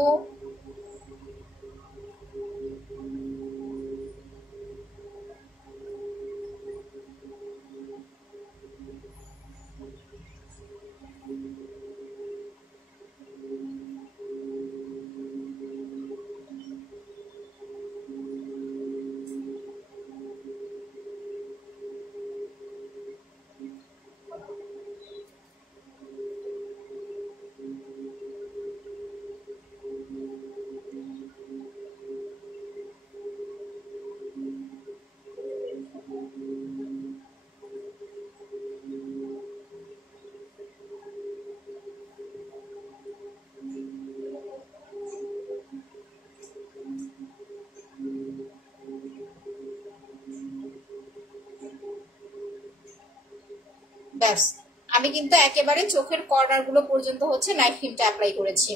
ব্যাস, আমি কিন্তু একেবারে চোখের কর্নার গুলো পর্যন্ত হচ্ছে নাইট ক্রিমটা অ্যাপ্লাই করেছি।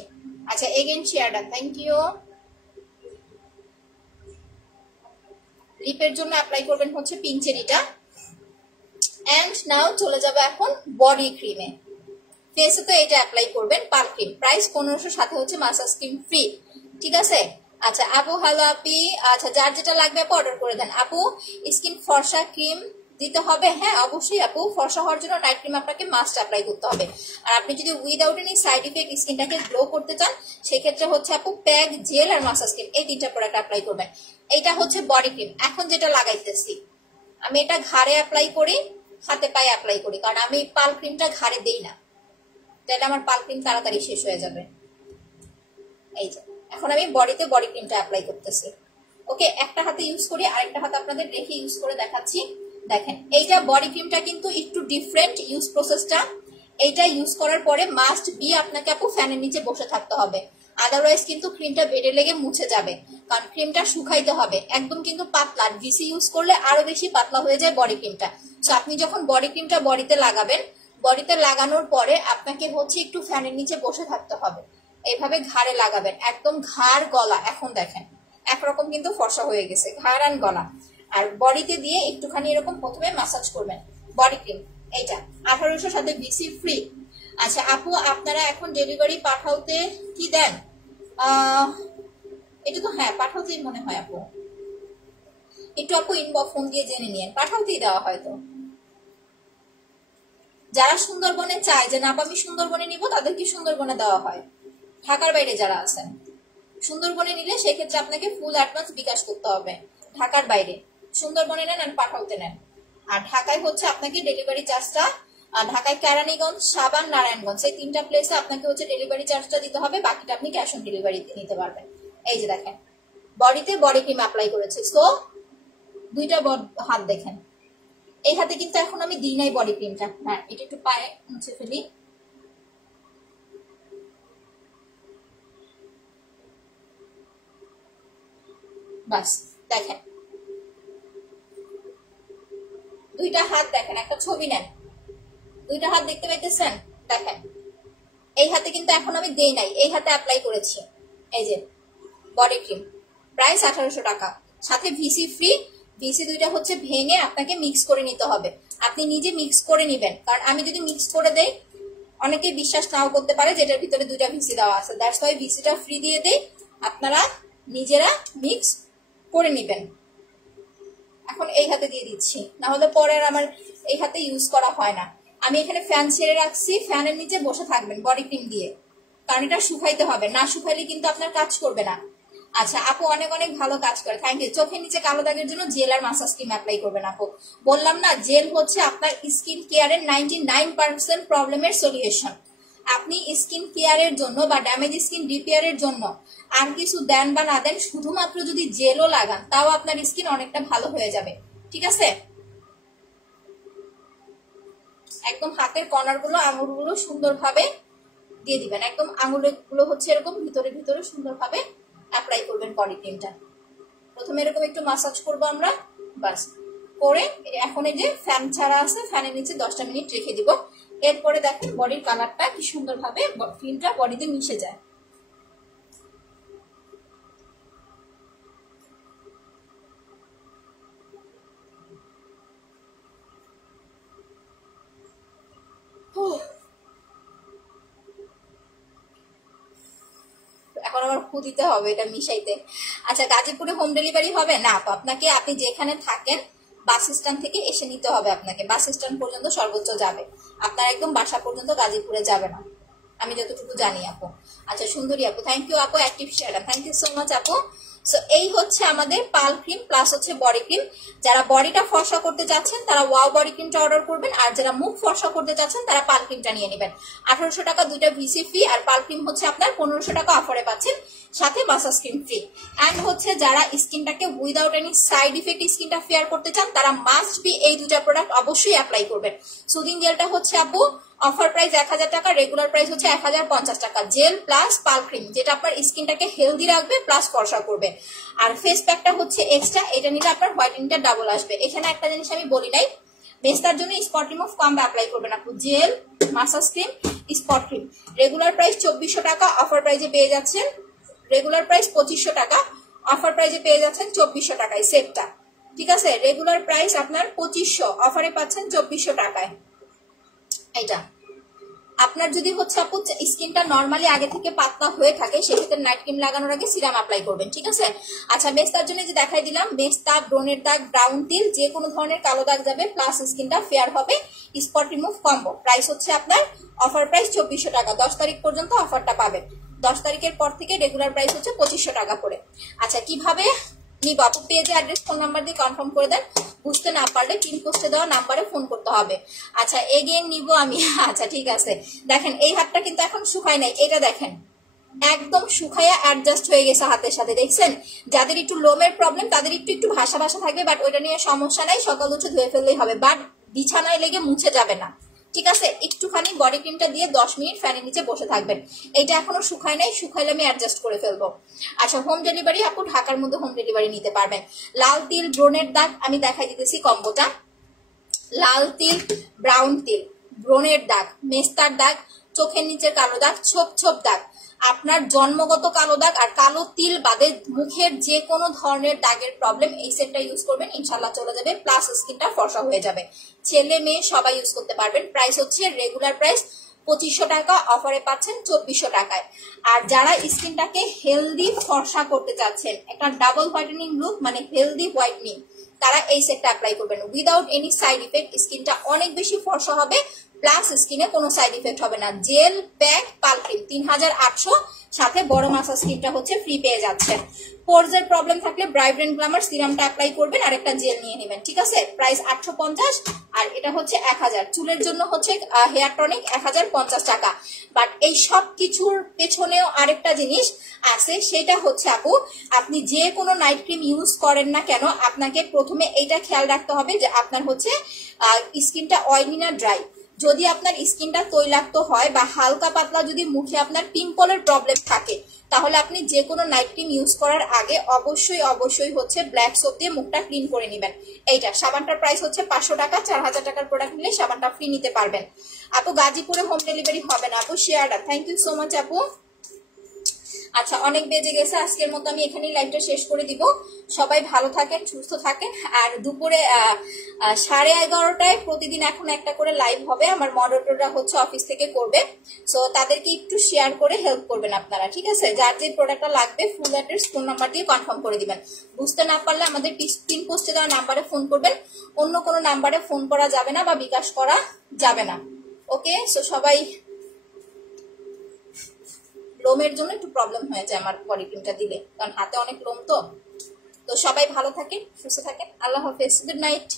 আচ্ছা, again share done, thank you. লিপের জন্য অ্যাপ্লাই করবেন হচ্ছে পিঙ্ক চেরিটা। এন্ড নাও চলে যাবে এখন বডি ক্রিমে। ফেসে তো এটা অ্যাপ্লাই করবেন পাল ক্রিম, প্রাইস 1500, সাথে হচ্ছে মাসাজ ক্রিম ফ্রি। ঠিক আছে। আচ্ছা আপু, হ্যালো আপি। আচ্ছা, যার যেটা লাগবে আপু অর্ডার করে দেন। আপু স্কিন ফর্সা ক্রিম দিতে হবে? হ্যাঁ অবশ্যই আপু, ফর্সা হওয়ার জন্য নাইট ক্রিম আপনাকে মাস্ট অ্যাপ্লাই করতে হবে। আর আপনি যদি উইদাউট এনি সাইড ইফেক্ট স্কিনটাকে গ্লো করতে চান, সেক্ষেত্রে হচ্ছে আপু প্যাক, জেল আর মাসাজ ক্রিম এই 3টা প্রোডাক্ট অ্যাপ্লাই করবেন। এইটা হচ্ছে বডি ক্রিম। এখন যেটা লাগাইতেছি আমি এটা ঘাড়ে অ্যাপ্লাই করি, হাতে পায়ে অ্যাপ্লাই করি, কারণ আমি পাল ক্রিমটা ঘাড়ে দেই না, তাহলে আমার পাল ক্রিম তাড়াতাড়ি শেষ হয়ে যাবে। এই যে এখন আমি বডিতে বডি ক্রিমটা অ্যাপ্লাই করতেছি। ওকে, একটা হাতে ইউজ করি, আরেকটা হাতে আপনাদের রেখে ইউজ করে দেখাচ্ছি। দেখেন এইটা বডি ক্রিমটা কিন্তু একটু ডিফারেন্ট ইউজ প্রসেসটা। এইটা ইউজ করার পরে মাস্ট বি আপনাকে আপু ফ্যানের নিচে বসে থাকতে হবে, আদারওয়াইজ কিন্তু ক্রিমটা বেডে লেগে মুছে যাবে, কারণ ক্রিমটা শুকাইতে হবে। একদম কিন্তু পাতলা, ভিসি ইউজ করলে আরো বেশি পাতলা হয়ে যায় বডি ক্রিমটা। সো আপনি যখন বডি ক্রিমটা বডিতে লাগাবেন, বডিতে লাগানোর পরে আপনাকে হচ্ছে একটু ফ্যানের নিচে বসে থাকতে হবে, এইভাবে ঘাড়ে লাগাবেন, একদম ঘাড় গলা। এখন দেখেন একরকম কিন্তু ফর্সা হয়ে গেছে ঘাড় আর গলা। আর বডিতে দিয়ে একটুখানি এরকম প্রথমে ম্যাসাজ করবেন বডি ক্রিম। এইটা 1800 সাথে ভিসি ফ্রি। আচ্ছা আপু, আপনারা এখন ডেলিভারি পাঠাতে কি দেন? এটা তো হ্যাঁ পাঠাতেই মনে হয় আপু, একটু আপু ইনবক্স ফোন দিয়ে জেনে নিন, পাঠাতেই দেওয়া হয়তো। যারা সুন্দরবনে চায় যে না আমি সুন্দরবনে নিব, তাদেরকে সুন্দরবনে দেওয়া হয়। ঢাকার বাইরে যারা আছেন, সুন্দরবনে নিলে সেক্ষেত্রে আপনাকে ফুল অ্যাডভান্স বিকাশ করতে হবে। ঢাকার বাইরে সুন্দরবনে নেন আর পাঠাতে নেন। আর ঢাকায় হচ্ছে আপনাকে ডেলিভারি চার্জটা, ঢাকায় কেরানীগঞ্জ, সাবান, নারায়ণগঞ্জ, এই 3টা প্লেসে আপনাকে হচ্ছে ডেলিভারি চার্জটা দিতে হবে, বাকিটা আপনি ক্যাশ অন ডেলিভারি নিতে পারবেন। এই যে দেখেন বডিতে বডি ক্রিম অ্যাপ্লাই করেছে, সো 2টা হাত দেখেন। এই হাতে কিন্তু এখন আমি দিই নাই বডি ক্রিমটা, হ্যাঁ এটা একটু পায়ে মুছে ফেলি। বাস দেখেন 2টা হাত দেখেন, একটা ছবি নেন, 2টা হাত দেখতে পাইতেছেন? দেখেন এই হাতে কিন্তু এখন আমি দেই নাই, এই হাতে অ্যাপ্লাই করেছি। এই যে বডি ক্রিম, প্রাইস 1800 টাকা, সাথে ভিসি ফ্রি। ভিসি 2টা হচ্ছে ভেঙে আপনাকে মিক্স করে নিতে হবে, আপনি নিজে মিক্স করে নিবেন, কারণ আমি যদি মিক্স করে দেই অনেকে বিশ্বাস নাও করতে পারে যে এটার ভিতরে 2টা ভিসি দেওয়া আছে, দ্যাটস ওয়াই ভিসিটা ফ্রি দিয়ে দেই, আপনারা নিজেরা মিক্স করে নিবেন। এখন এই হাতে দিয়ে দিচ্ছি, না হলে পরে আমার এই হাতে ইউজ করা হয় না। আমি এখানে ফ্যান ছেড়ে রাখছি, ফ্যানের নিচে বসে থাকবেন বডি ক্রিম দিয়ে, কারণ এটা শুকাইতে হবে, না শুকাইলে কিন্তু আপনার কাজ করবে না। আচ্ছা আপু অনেক অনেক ভালো কাজ করে, থ্যাংক ইউ। চোখের নিচে কালো দাগের জন্য জেল আর মাসাজ ক্রিম অ্যাপ্লাই করবেন আপু, বললাম না জেল হচ্ছে আপনার স্কিন কেয়ারের 99% প্রবলেমের সলিউশন। আপনি স্কিন কেয়ারের জন্য বা ড্যামেজ স্কিন রিপেয়ারের জন্য আর কিছু দেন বা না দেন, শুধুমাত্র যদি জেলও লাগান তাও আপনার স্কিন অনেকটা ভালো হয়ে যাবে, ঠিক আছে? একদম হাতের কর্নার গুলো, আঙুল গুলো সুন্দরভাবে দিয়ে দিবেন, একদম আঙুল গুলো হচ্ছে এরকম ভিতরে ভিতরে সুন্দরভাবে অ্যাপ্লাই করবেন বডি ক্রিমটা। প্রথমে এরকম একটু মাসাজ করবো আমরা, বাস করে এখন এই যে ফ্যান ছাড়া আছে, ফ্যানের নিচে 10টা মিনিট রেখে দিব। এরপরে দেখেন বডির কালারটা কি সুন্দরভাবে ক্রিমটা বডিতে মিশে যায়। এখন আমার ফু দিতে হবে এটা মিশাইতে। আচ্ছা গাজীপুরে হোম ডেলিভারি হবে না? আপনাকে আপনি যেখানে থাকেন বাস স্ট্যান্ড থেকে এসে নিতে হবে, আপনাকে বাস স্ট্যান্ড পর্যন্ত সর্বোচ্চ যাবে, আপনার একদম বাসা পর্যন্ত গাজীপুরে যাবে না, আমি যতটুকু জানি আপু। আচ্ছা সুন্দরী আপু, থ্যাংক ইউ আপু, active share, thank you so much আপু। সো এই হচ্ছে আমাদের পাল ক্রিম প্লাস হচ্ছে বডি ক্রিম। যারা বডিটা ফর্সা করতে চাচ্ছেন তারা ওয়াও বডি ক্রিমটা অর্ডার করবেন, আর যারা মুখ ফর্সা করতে চাচ্ছেন তারা পাল ক্রিমটা নিয়ে নেবেন। 1800 টাকা 2টা ভিসি ফ্রি, আর পাল ক্রিম হচ্ছে আপনার 1500 টাকা অফারে পাচ্ছেন, সাথে মাসাজ ক্রিম ফ্রি। অ্যান্ড হচ্ছে যারা স্কিনটাকে উইদাউট এনি সাইড ইফেক্ট স্কিনটা ফেয়ার করতে চান তারা মাস্ট বি এই 2টা প্রোডাক্ট অবশ্যই অ্যাপ্লাই করবেন। সুদিং জেলটা হচ্ছে আপু অফার প্রাইস 1000 টাকা, রেগুলার প্রাইস হচ্ছে 1050 টাকা। জেল প্লাস পাল ক্রিম যেটা আপনার স্কিনটাকে হেলদি রাখবে প্লাস ফর্সা করবে। আর ফেস প্যাকটা হচ্ছে এক্সট্রা, এটা নিলে আপনার হোয়াইটেনিংটা ডাবল আসবে। এখানে একটা জিনিস আমি বলি নাই, বেস্তার জন্য স্পট রিমুভ কম্বো অ্যাপ্লাই করবেন আপু, gel, massage cream, spot cream. Regular price 2400 টাকা, অফার প্রাইসে পেয়ে যাচ্ছেন, রেগুলার প্রাইস 2500 টাকা, অফার প্রাইসে পেয়ে যাচ্ছেন 2400 টাকায় সেটটা, ঠিক আছে? রেগুলার প্রাইস আপনার 2500, অফারে পাচ্ছেন 2400 টাকায়। এটা আপনার যদি হচ্ছে আপু স্কিনটা নর্মালি আগে থেকে পাতলা হয়ে থাকে সেক্ষেত্রে নাইট ক্রিম লাগানোর আগে সিরাম অ্যাপ্লাই করবেন, ঠিক আছে? আচ্ছা মেস্তার জন্য যে দেখাই দিলাম, মেস্তা, ব্রণের দাগ, ব্রাউন তিল, যে কোনো ধরনের কালো দাগ যাবে, প্লাস স্কিনটা ফেয়ার হবে, স্পট রিমুভ কম্বো। প্রাইস হচ্ছে আপনার অফার প্রাইস 2400 টাকা, 10 তারিখ পর্যন্ত অফারটা পাবেন, 10 তারিখের পর থেকে রেগুলার প্রাইস হচ্ছে 2500 টাকা করে। আচ্ছা কিভাবে নিব আপু? পেজে অ্যাড্রেস ফোন নাম্বার দিয়ে কনফার্ম করে দেন, বুঝতে না পারলে পিন পোস্টে দেওয়া নাম্বারে ফোন করতে হবে। আচ্ছা এগেইন নিব আমি, আচ্ছা ঠিক আছে। দেখেন এই হাতটা কিন্তু এখন শুকায় নাই, এটা দেখেন একদম শুকায়া অ্যাডজাস্ট হয়ে গেছে হাতের সাথে, দেখছেন? যাদের একটু লোমের প্রবলেম তাদের একটু একটু ভাসা ভাসা থাকবে, বাট ওইটা নিয়ে সমস্যা নাই, সকাল উঠে ধুয়ে ফেললেই হবে, বাট বিছানায় লেগে মুছে যাবে না, ঠিক আছে? একটুখানি বডি ক্রিমটা দিয়ে 10 মিনিট ফ্যানের নিচে বসে থাকবেন। এইটা এখনো শুকায় নাই, শুকাইলে আমি অ্যাডজাস্ট করে ফেলবো। আচ্ছা, হোম ডেলিভারি আপু ঢাকার মধ্যে হোম ডেলিভারি নিতে পারবেন। লাল তিল ব্রণের দাগ আমি দেখাই দিতেছি কম্বোটা। লাল তিল, ব্রাউন তিল, ব্রণের দাগ, মেস্তার দাগ, চোখের নিচে কালো দাগ, ছোপ ছোপ দাগ, আপনার জন্মগত কালো দাগ আর কালো তিল বাদে মুখের যে কোনো ধরনের দাগের প্রবলেম এই সেটটা ইউজ করবেন, ইনশাল্লাহ চলে যাবে, প্লাস স্কিনটা ফর্সা হয়ে যাবে। ছেলে মেয়ে সবাই ইউজ করতে পারবেন। প্রাইস হচ্ছে রেগুলার প্রাইস 2500 টাকা, অফারে পাচ্ছেন 2400 টাকায়। আর যারা স্কিনটাকে হেলদি ফর্সা করতে চাচ্ছেন, একটা ডাবল হোয়াইটেনিং লুক মানে হেলদি হোয়াইটনিং, তারা এই সেটটা অ্যাপ্লাই করবেন উইদাউট এনি সাইড ইফেক্ট। স্কিনটা অনেক বেশি ফর্সা হবে, প্লাস স্কিনে কোনো সাইড ইফেক্ট হবে না। জেল প্যাক পালক্রিম 3800, সাথে বড় মাসাজ ক্রিমটা হচ্ছে ফ্রি পেয়ে যাচ্ছেন। পোরসের প্রবলেম থাকলে ব্রাইব্রেন্ট গ্ল্যামার সিরামটা অ্যাপ্লাই করবেন আর একটা জেল নিয়ে নেবেন, ঠিক আছে? প্রাইস 850 আর এটা হচ্ছে 1000। চুলের জন্য হচ্ছে হেয়ার টনিক 1050 টাকা। বাট এই সব কিছুর পেছনেও আরেকটা জিনিস আছে, সেটা হচ্ছে আপু আপনি যে কোনো নাইট ক্রিম ইউজ করেন না কেন, আপনাকে প্রথমে এইটা খেয়াল রাখতে হবে যে আপনার হচ্ছে স্কিনটা অয়েলি না ড্রাই। যদি আপনার স্কিনটা তৈলাক্ত হয় বা হালকা পাতলা যদি মুখে আপনার পিম্পলের প্রবলেম থাকে, তাহলে আপনি যে কোনো নাইট ক্রিম ইউজ করার আগে অবশ্যই হচ্ছে ব্ল্যাক সোপ দিয়ে মুখটা ক্লিন করে নেবেন। এইটা সাবানটার প্রাইস হচ্ছে 500 টাকা, 4000 টাকার প্রোডাক্ট নিলে সাবানটা ফ্রি নিতে পারবেন। আপু গাজীপুরে হোম ডেলিভারি হবে না আপু, শেয়ারটা থ্যাংক ইউ সো মাচ আপু। আচ্ছা, অনেক বেজে গেছে, আজকের মতো আমি এখানেই লাইভটা শেষ করে দিব। সবাই ভালো থাকেন, সুস্থ থাকেন। আর দুপুরে 11:30টায় প্রতিদিন এখন একটা করে লাইভ হবে, আমার মডারেটররা হচ্ছে অফিস থেকে করবে, সো তাদেরকে একটু শেয়ার করে হেল্প করবেন আপনারা, ঠিক আছে? যার যে প্রোডাক্টটা লাগবে ফুল অ্যাড্রেস ফোন নাম্বার দিয়ে কনফার্ম করে দিবেন। বুঝতে না পারলে আমাদের পিন পোস্টে দেওয়া নাম্বারে ফোন করবেন, অন্য কোনো নাম্বারে ফোন করা যাবে না বা বিকাশ করা যাবে না, ওকে? সো সবাই, লোমের জন্য একটু প্রবলেম হয়ে যায় আমার বডি ক্রিমটা দিলে, কারণ হাতে অনেক লোম, তো সবাই ভালো থাকেন, সুস্থ থাকেন, আল্লাহ হাফেজ, গুড নাইট।